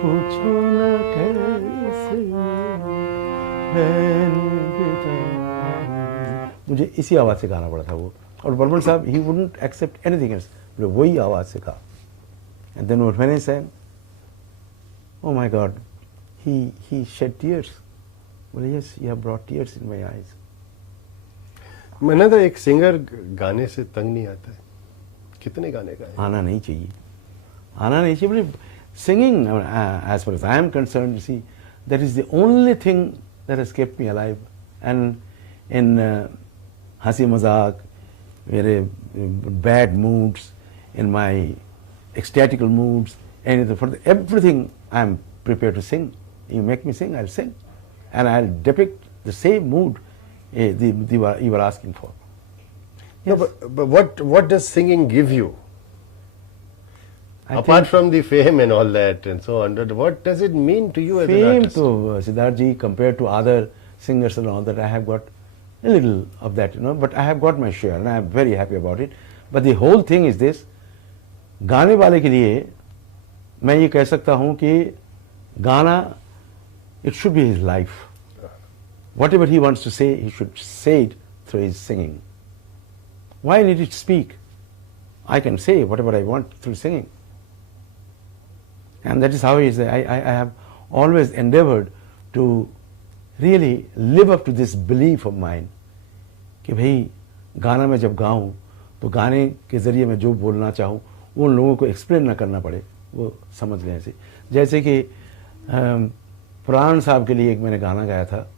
पूछो ना कैसे रैन बिताए। मुझे इसी आवाज से गाना पड़ा था वो, और Burman sahab he wouldn't accept anything else, वही आवाज से कहा। And then when I sang, oh my God, he shed tears. Well, yes, you have brought tears in my eyes. मैंने तो एक सिंगर गाने से तंग नहीं आता है, कितने गाने गाए। आना नहीं चाहिए, आना नहीं चाहिए। Singing, as far as I am concerned, you see, that is the only thing that has kept me alive. And in हंसी मजाक, मेरे bad moods, in my ecstatical moods, and for everything I am prepared to sing. You make me sing, I'll sing, and I'll depict the same mood you were asking for. Yes. No, but what does singing give you? Apart from the fame and all that and so on, what does it mean to you as an artist? Fame to Siddharth, compared to other singers and all that, I have got a little of that, but I have got my share and I am very happy about it. But the whole thing is this, गाने वाले के लिए मैं ये कह सकता हूँ कि गाना, it should be his life. Whatever he wants to say, he should say it through his singing. Why need it speak? I can say whatever I want through singing. And that is how I have always endeavored to really live up to this belief of mine कि भाई गाना मैं जब गाऊं तो गाने के ज़रिए मैं जो बोलना चाहूँ उन लोगों को एक्सप्लेन ना करना पड़े, वो समझ लें ऐसे। जैसे कि प्राण साहब के लिए एक मैंने गाना गाया था,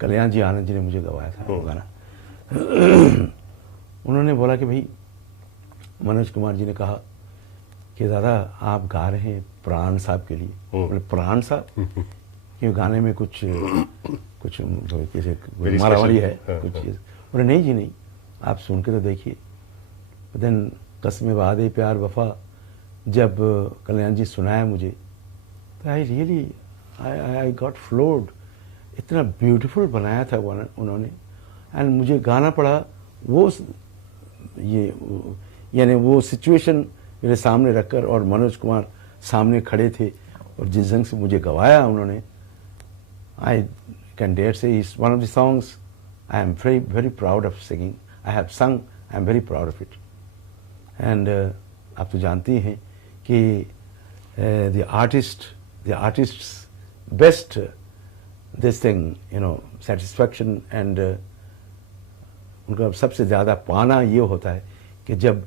कल्याण जी आनंद जी ने मुझे गवाया था वो गाना। उन्होंने बोला कि भाई, मनोज कुमार जी ने कहा कि दादा आप गा रहे हैं प्राण साहब के लिए। बोले प्राण साहब, कि गाने में कुछ मारावाड़ी है कुछ चीज़। बोले नहीं जी नहीं, आप सुन के तो देखिए। देन कसमें वादे प्यार वफा जब कल्याण जी सुनाया मुझे, तो I really I got floored. इतना ब्यूटीफुल बनाया था उन्होंने, एंड मुझे गाना पड़ा वो यानी वो सिचुएशन मेरे सामने रखकर, और मनोज कुमार सामने खड़े थे और जिस ढंग से मुझे गवाया उन्होंने, I can dare say is one of the songs I am very very proud of singing. I have sung, I am very proud of it. And आप तो जानती हैं कि the artists best this thing satisfaction and उनका सबसे ज़्यादा पाना ये होता है कि जब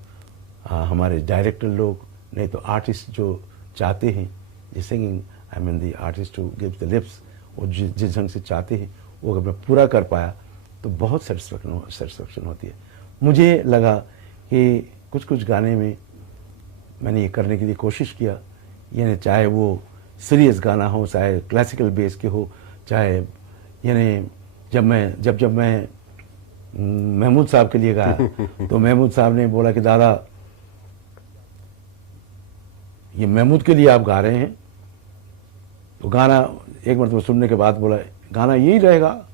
हमारे डायरेक्टर लोग, नहीं तो आर्टिस्ट जो चाहते हैं ये singing, I mean the artist who gives the lips, वो जिस ढंग से चाहते हैं वो अगर मैं पूरा कर पाया तो बहुत सेटिस्फैक्शन होती है। मुझे लगा कि कुछ गाने में मैंने ये करने के लिए कोशिश किया, यानी चाहे वो सीरियस गाना हो, चाहे क्लासिकल बेस के हो, चाहे यानी जब मैं महमूद साहब के लिए गाया तो महमूद साहब ने बोला कि दादा ये महमूद के लिए आप गा रहे हैं, तो गाना एक मरतबा सुनने के बाद बोला गाना यही रहेगा,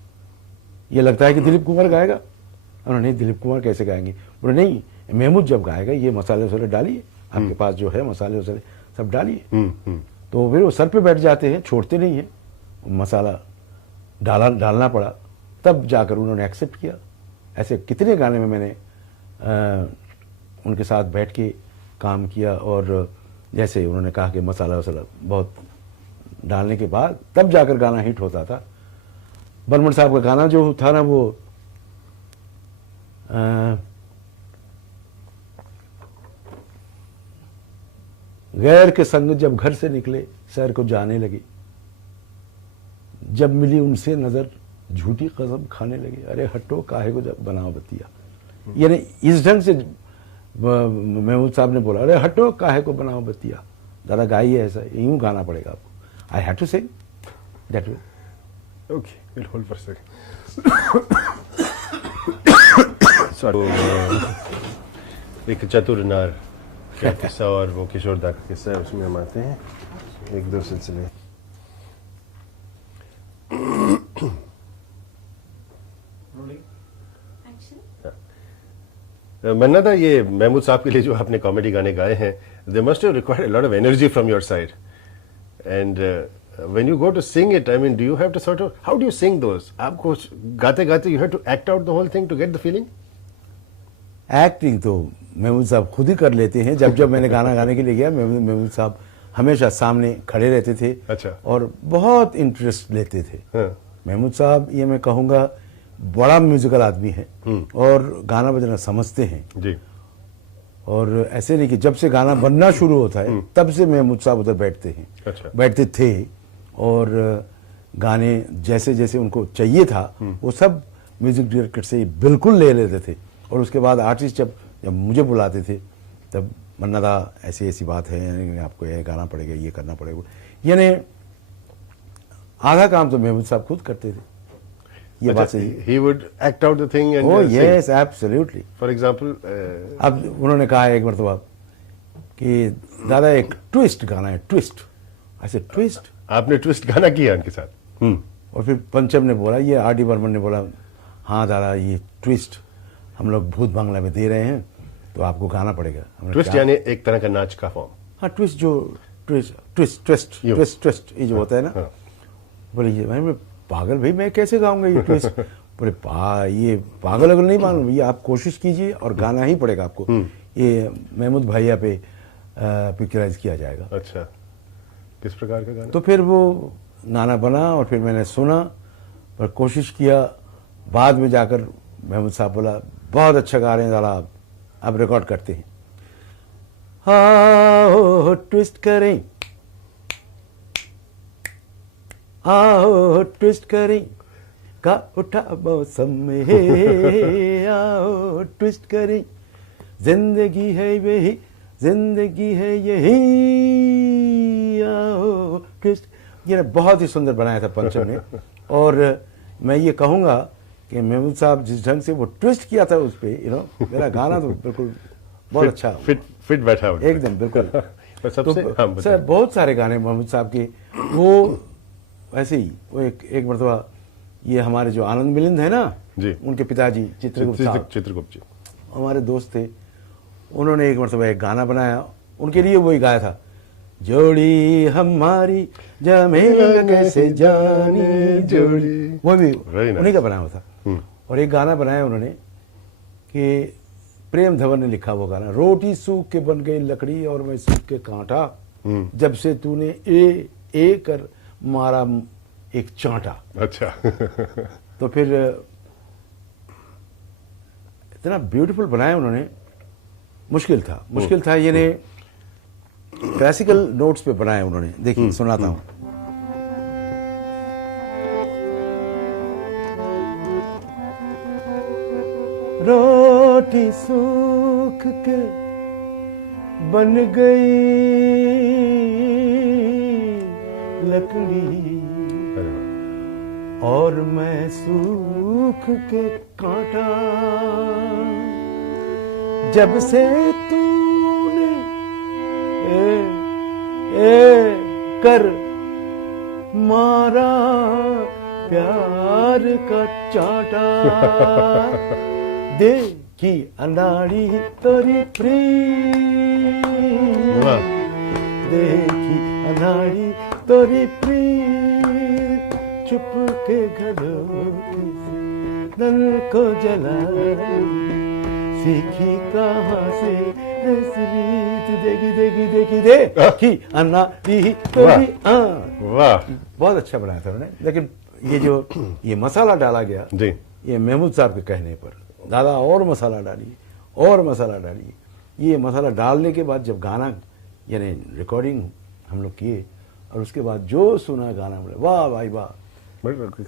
ये लगता है कि दिलीप कुमार गाएगा। उन्होंने नहीं, दिलीप कुमार कैसे गाएंगे? बोले नहीं, महमूद जब गाएगा ये मसाले वसाले डालिए, आपके पास जो है मसाले वसाले सब डालिए। तो फिर वो सर पे बैठ जाते हैं, छोड़ते नहीं है, मसाला डालना पड़ा, तब जाकर उन्होंने एक्सेप्ट किया। ऐसे कितने गाने में मैंने उनके साथ बैठ के काम किया, और जैसे उन्होंने कहा कि मसाला वसाला बहुत डालने के बाद तब जाकर गाना हिट होता था। बर्मन साहब का गाना जो था ना, वो गैर के संग जब घर से निकले शहर को जाने लगे, जब मिली उनसे नजर झूठी कसम खाने लगे, अरे हटो काहे को जब बनाओ बतिया। यानी इस ढंग से महमूद साहब ने बोला, अरे हटो काहे को बनाओ बतिया, दादा गाइए ऐसा, यूं गाना पड़ेगा आपको। I have to sing that way. Okay, will hold for a second. एक चतुर नार क्या किस्सा और वो किशोर दा का किस्सा है, उसमें हम आते हैं एक दो सिलसिले। मन्ना दा, ये महमूद साहब के लिए जो आपने कॉमेडी गाने गाए हैं, they must have required a lot of energy from your side, and when you go to sing it, I mean, do you have to sort of, how do you sing those? आपको गाते गाते you have to act out the whole thing to get the feeling? Acting तो महमूद साहब खुद ही कर लेते हैं। जब जब मैंने गाना गाने के लिए गया, महमूद साहब हमेशा सामने खड़े रहते थे। अच्छा। और बहुत इंटरेस्ट लेते थे। हाँ। महमूद साहब, ये मैं कहूँगा, बड़ा म्यूजिकल आदमी है और गाना बजना समझते हैं जी। और ऐसे नहीं कि जब से गाना बनना शुरू होता है तब से महमूद साहब उधर बैठते हैं। अच्छा। बैठते थे और गाने जैसे जैसे उनको चाहिए था वो सब म्यूजिक डायरेक्टर से बिल्कुल ले लेते थे। और उसके बाद आर्टिस्ट जब मुझे बुलाते थे तब, मन्ना दा ऐसी ऐसी बात है, यानी आपको ये गाना पड़ेगा, ये करना पड़ेगा, यानी आधा काम तो महमूद साहब खुद करते थे। ये बात सही है। He would act out the thing and Oh sing. yes, absolutely. For example, अब उन्होंने कहा एक मरतबा कि दादा एक ट्विस्ट गाना है, ट्विस्ट। ऐसे ट्विस्ट आपने ट्विस्ट गाना किया उनके साथ? और फिर पंचम ने बोला, ये आर डी बर्मन ने बोला, हाँ दादा ये ट्विस्ट हम लोग भूत बांग्ला में दे रहे हैं तो आपको गाना पड़ेगा। ट्विस्ट यानी एक तरह का नाच का फॉर्म? हाँ, ट्विस्ट जो ट्विस्ट ये जो होता है ना। बोले ये भाई मैं पागल, भाई मैं कैसे गाऊंगा ये ट्विस्ट? बोले ये पागल अगर नहीं मालूम, ये आप कोशिश कीजिए और गाना ही पड़ेगा आपको। ये महमूद भैया पे पिक्चराइज किया जाएगा। अच्छा, किस प्रकार का गाना? तो फिर वो गाना बना और फिर मैंने सुना पर कोशिश किया। बाद में जाकर महमूद साहब बोला, बहुत अच्छा गा रहे हैं दादा, आप रिकॉर्ड करते हैं। आओ ट्विस्ट करें, आओ ट्विस्ट करें, का उठा मौसम में, आओ ट्विस्ट करें, जिंदगी है वही, जिंदगी है यही, आओ ट्विस्ट। ये बहुत ही सुंदर बनाया था पंचम ने। और मैं ये कहूँगा कि महमूद साहब जिस ढंग से वो ट्विस्ट किया था उस पे, मेरा गाना तो बिल्कुल बहुत अच्छा फिट बैठा एकदम बिल्कुल। पर सबसे तो सर बहुत सारे गाने महमूद साहब के वो ऐसे ही, वो एक मरतबा ये हमारे जो आनंद मिलिंद है ना जी, उनके पिताजी चित्रगुप्त जी हमारे दोस्त थे। उन्होंने एक मरतबा एक गाना बनाया, उनके लिए वही गाया था, जोड़ी हमारी जमेगा कैसे जानी जोड़ी, वो भी उन्हीं का बनाया हुआ था। और एक गाना बनाया उन्होंने कि प्रेम धवन ने लिखा वो गाना, रोटी सूख के बन गई लकड़ी और मैं सूख के कांटा, जब से तूने ए कर मारा एक चांटा। अच्छा। तो फिर इतना ब्यूटीफुल बनाया उन्होंने। मुश्किल था यानी क्लासिकल नोट्स पे बनाया उन्होंने। देखिए सुनाता हूं। रोटी सूख के बन गई लकड़ी और मैं सूख के कांटा, जब से तूने कर मारा प्यार का चांटा, देखी अनाड़ी तोरी प्रीत, देखी अनाड़ी तोरी प्रीत, चुप के घरों से नल को जला, सीखी कहाँ से देखी अनाड़ी तोरी। वाह, बहुत अच्छा बनाया था उन्होंने। लेकिन ये जो ये मसाला डाला गया जी, ये महमूद साहब के कहने पर, दादा और मसाला डालिए और मसाला डालिए। ये मसाला डालने के बाद जब गाना यानी रिकॉर्डिंग हम लोग किए और उसके बाद जो सुना गाना, बोले वाह भाई वाह,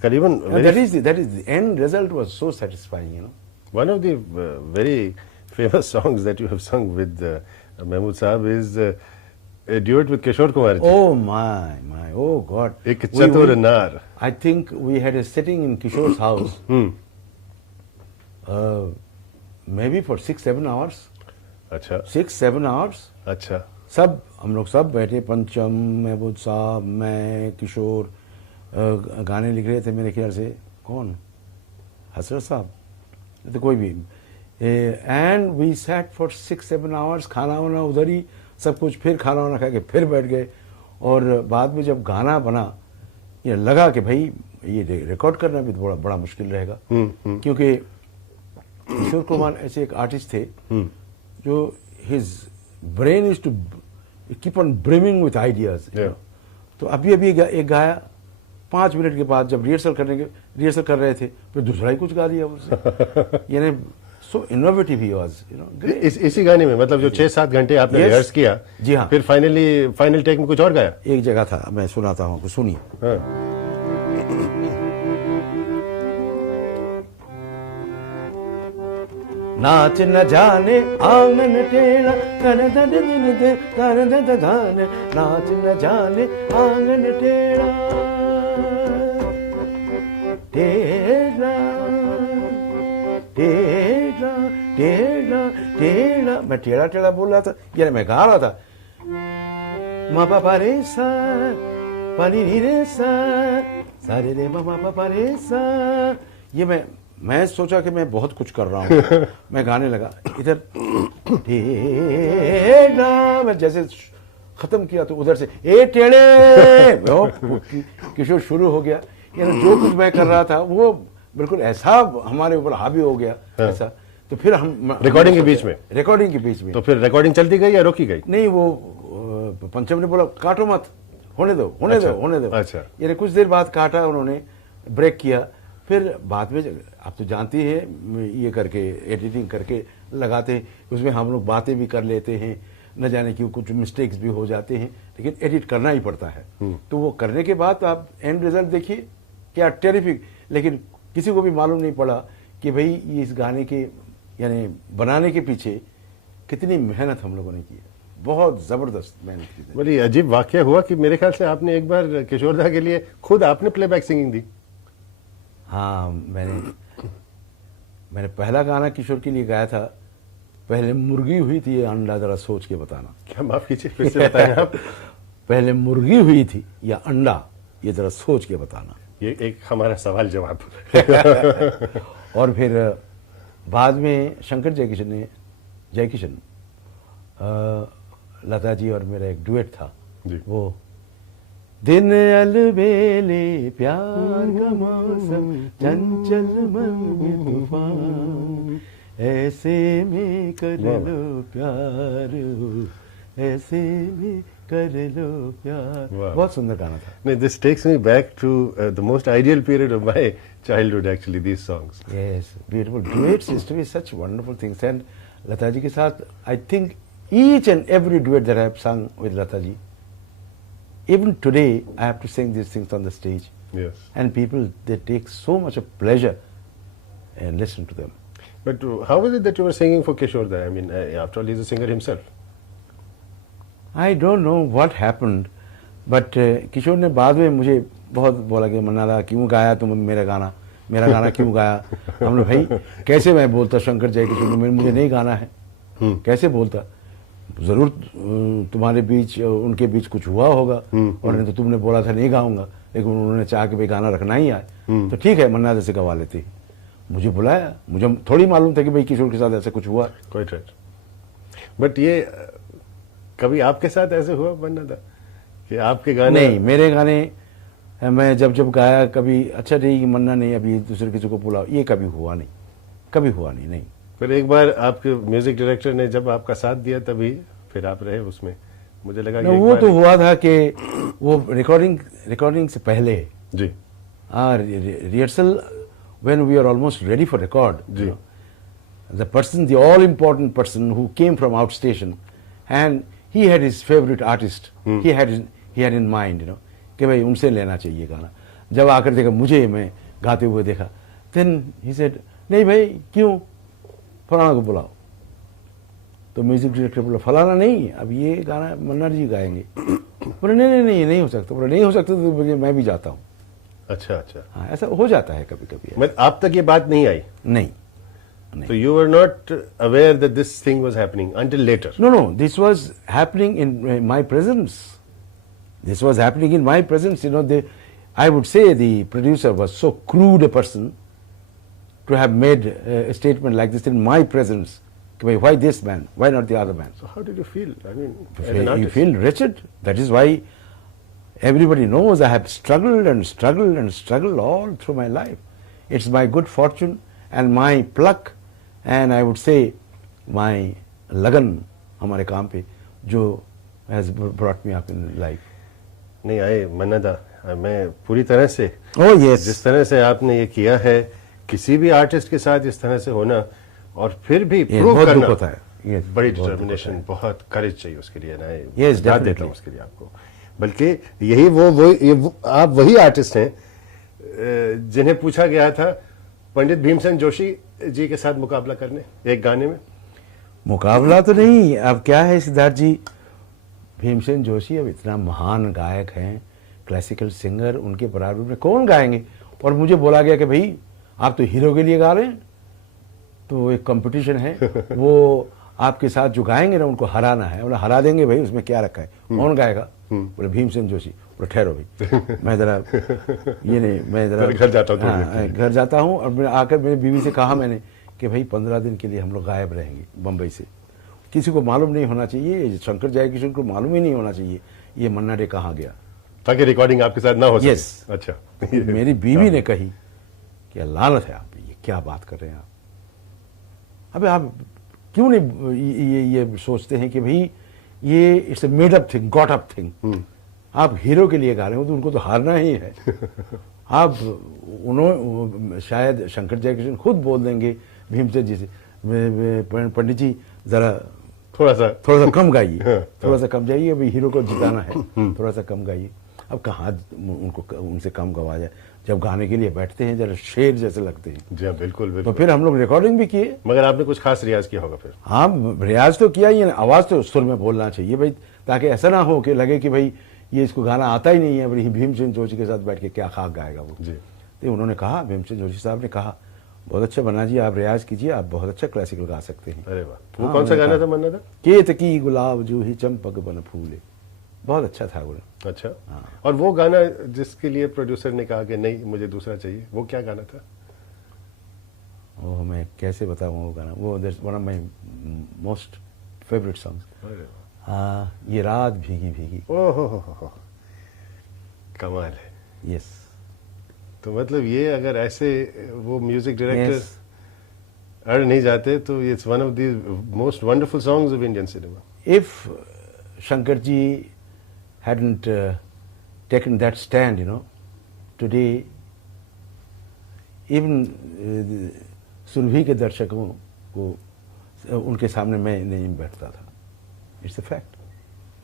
करीबन that is the end result was so satisfying, One of the very famous songs that you have sung with Mahmood Saab is a duet with Kishore Kumar ji. Oh my, oh God. Ek Chatur Nar. I think we had a sitting in Kishore's house, maybe for 6-7 hours. अच्छा 6-7 आवर्स। अच्छा सब हम लोग सब बैठे, पंचम, महबूब साहब, मैं, किशोर, गाने लिख रहे थे मेरे ख्याल से कौन, हसरत साहब, तो कोई भी, and we sat for 6-7 hours, खाना वाना उधर ही सब कुछ, फिर खाना वाना खा के फिर बैठ गए। और बाद में जब गाना बना, ये लगा कि भाई ये रिकॉर्ड करना भी बड़ा बड़ा मुश्किल रहेगा, क्योंकि किशोर कुमार ऐसे एक आर्टिस्ट थे जो his brain is to keep on brimming with ideas. तो अभी एक गाया, 5 मिनट के बाद जब रिहर्सल कर रहे थे, फिर दूसरा ही कुछ गा दिया उसने। यानी सो इनोवेटिव ही वाज, इसी गाने में मतलब जो 6-7 घंटे आपने रिहर्स किया, जी हाँ, फिर फाइनल टेक में कुछ और गाया। एक जगह था, मैं सुनाता हूँ, सुनिए। हाँ। नाच न जाने आंगन टेढ़ा, नाच न जाने आंगन टेढ़ा, टेढ़ा टेढ़ा टेढ़ा टेढ़ा। मैं टेढ़ा टेढ़ा बोल रहा था, यानी मैं गा रहा था, मा पा रे सा पानी नी रे सा सा रे रे मा पा रे सा। ये मैं सोचा कि मैं बहुत कुछ कर रहा हूँ। मैं गाने लगा, इधर टेढ़ा, मैं जैसे खत्म किया तो उधर से ए टेढ़े, किशोर शुरू हो गया। यानी जो कुछ मैं कर रहा था वो बिल्कुल ऐसा हमारे ऊपर हावी हो गया। हाँ। ऐसा तो फिर हम रिकॉर्डिंग के बीच में तो फिर रिकॉर्डिंग चलती गई या रोकी गई? नहीं, वो पंचम ने बोला काटो मत, होने दो। अच्छा। यानी कुछ देर बाद काटा उन्होंने, ब्रेक किया, फिर बाद में आप तो जानती है ये करके एडिटिंग करके लगाते हैं, उसमें हम लोग बातें भी कर लेते हैं, न जाने क्यों कुछ मिस्टेक्स भी हो जाते हैं, लेकिन एडिट करना ही पड़ता है। तो वो करने के बाद आप एंड रिजल्ट देखिए, क्या टेरिफिक। लेकिन किसी को भी मालूम नहीं पड़ा कि भाई इस गाने के यानी बनाने के पीछे कितनी मेहनत हम लोगों ने की है, बहुत जबरदस्त मेहनत की थी। बड़ी अजीब वाकया हुआ कि मेरे ख्याल से आपने एक बार किशोरदा के लिए खुद आपने प्लेबैक सिंगिंग दी। हाँ, मैंने पहला गाना किशोर के लिए गाया था, पहले मुर्गी हुई थी या अंडा, जरा सोच के बताना। क्या, माफ कीजिए, फिर से बताएं आप। पहले मुर्गी हुई थी या अंडा, ये जरा सोच के बताना। ये एक हमारा सवाल जवाब। और फिर बाद में शंकर जयकिशन, लता जी और मेरा एक डुएट था जी। वो दिन अलबेले प्यार का मौसम, चंचल मन में तूफान, ऐसे में कर लो प्यार, ऐसे में कर लो प्यार। बहुत सुंदर गाना था। नहीं, this takes me back to the most ideal period of my childhood actually, these songs. Yes, beautiful duets used to be such wonderful things. And Lata ji के साथ I think each and every duet that I have sung with Lata ji, even today I have to sing these things on the stage. Yes. And people, they take so much of pleasure and listen to them. But how was it that you were singing for Kishore? I mean, after all, he's a singer himself. I don't know what happened, but किशोर ने बाद में मुझे बहुत बोला कि मन्ना क्यों गाया तुम मेरा गाना क्यों गाया? हमने भाई कैसे मैं बोलता शंकर जयकिशोर, मुझे नहीं गाना है, कैसे बोलता? जरूर तुम्हारे बीच उनके बीच कुछ हुआ होगा, और नहीं तो तुमने बोला था नहीं गाऊंगा, लेकिन उन्होंने चाहा कि भाई गाना रखना ही आए, तो ठीक है मन्ना से गवा लेते। मुझे बुलाया, मुझे थोड़ी मालूम था कि भाई किशोर के साथ ऐसा कुछ हुआ। Quite right. बट ये कभी आपके साथ ऐसे हुआ मन्ना दा कि आपके गाने? नहीं, मेरे गाने मैं जब गाया कभी अच्छा नहीं कि मन्ना नहीं अभी दूसरे किसी को बुलाओ, ये कभी हुआ नहीं। नहीं। फिर एक बार आपके म्यूजिक डायरेक्टर ने जब आपका साथ दिया तभी फिर आप रहे उसमें, मुझे लगा कि वो तो हुआ था कि वो रिकॉर्डिंग से पहले जी, rehearsal when we are almost ready for record जी, the all important person who came from outstation, and he had his favorite artist, he had in mind, कि भाई उनसे लेना चाहिए गाना। जब आकर देखा मुझे, मैं गाते हुए देखा, then he said नहीं भाई क्यों, फलाना को बुलाओ। तो म्यूजिक डायरेक्टर बोला फलाना नहीं, अब ये गाना मन्ना जी गाएंगे। बोले नहीं ये नहीं हो सकता। बोले नहीं हो सकता तो मैं भी जाता हूँ। अच्छा। हाँ, ऐसा हो जाता है कभी कभी। आप तक ये बात नहीं आई? नहीं। So you were not aware that this thing was happening until later. No, this was happening in my presence. This was happening in my presence. I would say the producer was so crude a person to have made a statement like this in my presence. Why this man? Why not the other man? So how did you feel? I mean, as an artist? You feel wretched. That is why everybody knows I have struggled and struggled and struggled all through my life. It's my good fortune and my pluck and I would say my lagan हमारे काम पे जो has brought me up in life. नहीं आए मन्नादा, मैं पूरी तरह से yes. जिस तरह से आपने ये किया है, किसी भी आर्टिस्ट के साथ इस तरह से होना और फिर भी प्रूव करना होता है। बड़ी डिटर्मिनेशन, बहुत करेज चाहिए उसके लिए ना। Yes, दाद देता हूँ उसके लिए आपको। बल्कि यही वो आप वही आर्टिस्ट हैं जिन्हें पूछा गया था पंडित भीमसेन जोशी जी के साथ मुकाबला करने एक गाने में। मुकाबला तो नहीं, अब क्या है सिद्धार्थ जी, भीमसेन जोशी अब इतना महान गायक हैं, क्लासिकल सिंगर, उनके बराबर में कौन गाएंगे। और मुझे बोला गया कि भाई आप तो हीरो के लिए गा रहे हैं, तो एक कंपटीशन है, वो आपके साथ जो गाएंगे ना उनको हराना है। बोला हरा देंगे भाई, उसमें क्या रखा है, कौन गाएगा। बोले भीमसेन जोशी। बोले ठहरो भाई, मैं जरा ये नहीं, मैं जरा घर जाता हूँ। हाँ, घर जाता हूँ। और मैं आकर मेरी बीवी से कहा मैंने कि भाई 15 दिन के लिए हम लोग गायब रहेंगे बम्बई से, किसी को मालूम नहीं होना चाहिए, शंकर जयकिशन को मालूम ही नहीं होना चाहिए ये मन्ना डे कहाँ गया, ताकि रिकॉर्डिंग आपके साथ ना हो सके। Yes. अच्छा। मेरी बीवी ने कही कि लानत है, आप ये क्या बात कर रहे हैं आप, अबे आप क्यों नहीं ये सोचते हैं कि भाई ये it's a made up thing, got up thing. आप हीरो के लिए गा रहे हो तो उनको तो हारना ही है। आप उन्होंने शायद शंकर जयकिशन खुद बोल देंगे भीमसेन जी से, पंडित जी जरा थोड़ा सा कम गाइए, थोड़ा सा कम जाइए, अभी हीरो को जिताना है, थोड़ा सा कम गाइए। अब कहाँ उनको उनसे कम गवा जाए, जब गाने के लिए बैठते हैं जरा शेर जैसे लगते हैं। जी हाँ, बिल्कुल बिल्कुल। तो फिर हम लोग रिकॉर्डिंग भी किए। मगर आपने कुछ खास रियाज किया होगा फिर? हाँ, रियाज तो किया ही है, आवाज तो सुर में बोलना चाहिए भाई, ताकि ऐसा ना हो कि लगे कि भाई ये इसको गाना आता ही नहीं है, बड़ी भीमसेन जोशी के साथ बैठ के क्या खाक गाएगा वो जी। तो उन्होंने कहा, भीमसेन जोशी साहब ने कहा, बहुत अच्छा बना जी, आप रियाज कीजिए, आप बहुत अच्छा क्लासिकल गा सकते हैं। अरे वाह, वो कौन सा गाना था मन्ना दा? केतकी गुलाब जूही चंपक बन फूले, बहुत अच्छा था वो। अच्छा। और वो गाना जिसके लिए प्रोड्यूसर ने कहा कि नहीं मुझे दूसरा चाहिए, वो क्या गाना था? ओह, मैं कैसे बताऊं वो गाना, वो one of my most favourite songs. ये रात भीगी भीगी। ओहो, कमाल है। यस। तो मतलब ये अगर ऐसे वो म्यूजिक डायरेक्टर अड़ नहीं जाते तो it's one of the most wonderful songs of Indian cinema. If Shankar ji hadn't taken that stand, today even Surabhi के दर्शकों को उनके सामने मैं नहीं बैठता था। It's a fact.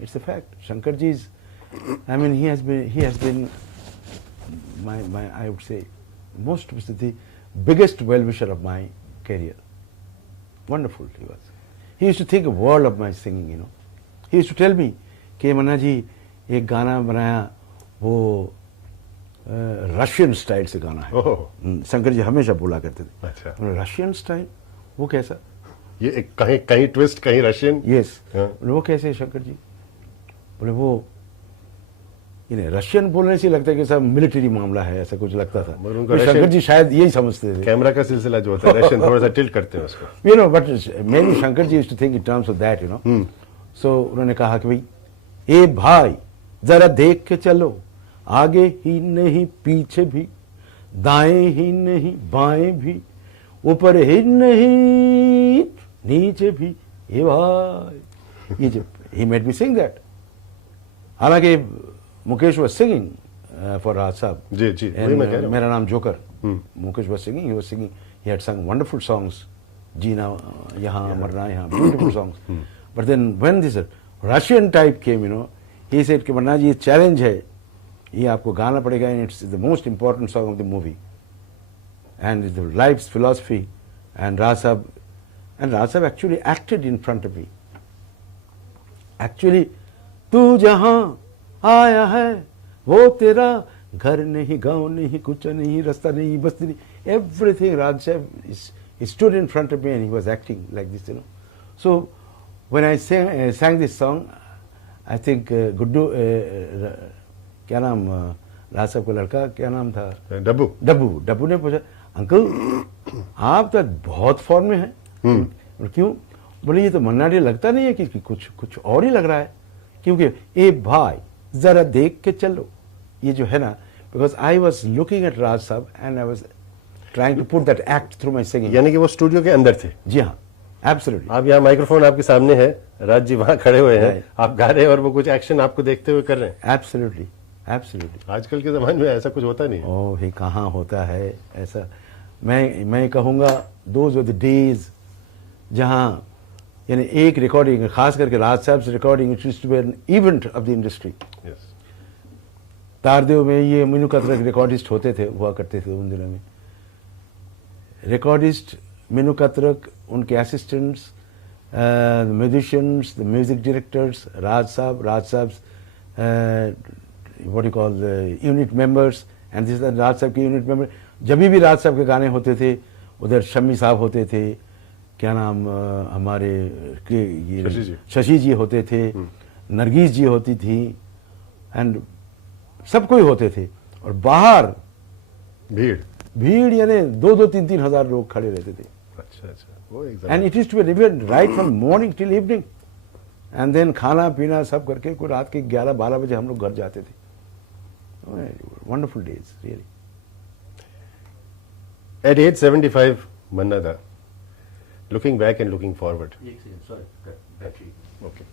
It's a fact. Shankar ji is, I mean, he has been my I would say the biggest well-wisher of my career. Wonderful he was. He used to think a world of my singing, He used to tell me कि मन्ना जी एक गाना बनाया, वो रशियन स्टाइल से गाना है। शंकर जी हमेशा बोला करते थे। अच्छा। रशियन स्टाइल, वो कैसा? ये कहीं ट्विस्ट, कहीं रशियन। यस। वो कैसे शंकर जी? बोले वो रशियन बोलने से लगता है कि सब मिलिट्री मामला है, ऐसा कुछ लगता था। शंकर जी शायद यही समझते थे। कैमरा का सिलसिला जो होता है रशियन थोड़ा सा टिल्ट करते हैं उसको। But mainly Shankar ji used to think in terms of that, so उन्होंने कहा कि भाई ए भाई जरा देख के चलो, आगे ही नहीं पीछे भी, दाएं ही नहीं बाएं भी, ऊपर ही नहीं नीचे भी, ए भाई। ये he made me sing that. हालांकि मुकेश was singing for राज साहब। जी जी, वही मैं कह रहा हूं। मेरा नाम joker. Mukesh was singing, he had sung wonderful songs, जीना यहाँ मरना यहाँ, beautiful songs. But then when this Russian type came, he said कि मन्ना जी ये चैलेंज है, ये आपको गाना पड़ेगा, and it's the most important song of the movie and it's the life's philosophy. And Raj Sahab actually acted in front of me. Actually, तू जहाँ आया है वो तेरा घर नहीं, गांव नहीं, कुछ नहीं, रास्ता नहीं, बस्ती नहीं, everything Raj Sahab He stood in front of me and he was acting like this, you know. So when I sang this song, I think Guddu, क्या नाम राज साहब का लड़का क्या नाम था? डब्बू ने पूछा, अंकल आप तो बहुत फॉर्म में हैं। और क्यों? बोले ये तो मन्ना डे लगता नहीं है कि कुछ और ही लग रहा है, क्योंकि ए भाई जरा देख के चलो, ये जो है ना, because I was looking at Raj sahab and I was trying to put that act through my singing. यानी कि वो स्टूडियो के अंदर थे? जी हाँ, एब्सोल्युटली। आप यहाँ माइक्रोफोन आपके सामने है, राज जी वहां खड़े हुए हैं, आप गा रहे हैं और वो कुछ एक्शन आपको देखते हुए कर रहे हैं। Absolutely, absolutely. आजकल के जमाने में ऐसा कुछ होता नहीं है। ओह ही कहाँ होता है ऐसा। मैं कहूँगा दोज वर द डेज जहाँ यानी एक रिकॉर्डिंग, खास करके राज साहब से recording, it used to be an event of the industry. Tardeo में ये मीनू कतरक रिकॉर्डिस्ट होते थे, हुआ करते थे उन दिनों में। रिकॉर्डिस्ट मीनू कतरक, उनके assistants, musicians, the music directors, Raj sahab what you call unit members, and this Raj sahab के यूनिट मेंबर। जब भी राज साहब के गाने होते थे, उधर शम्मी साहब होते थे, क्या नाम हमारे शशि जी होते थे, नरगिस जी होती थी, एंड सब कोई होते थे। और बाहर भीड़ यानी 2-3 हजार लोग खड़े रहते थे। अच्छा। And it is to be event right from morning till evening, and then खाना पीना सब करके कोई रात के 11-12 बजे हम लोग घर जाते थे। Wonderful days really. At age 75, Manna da, looking back and looking forward. Sorry, Okay.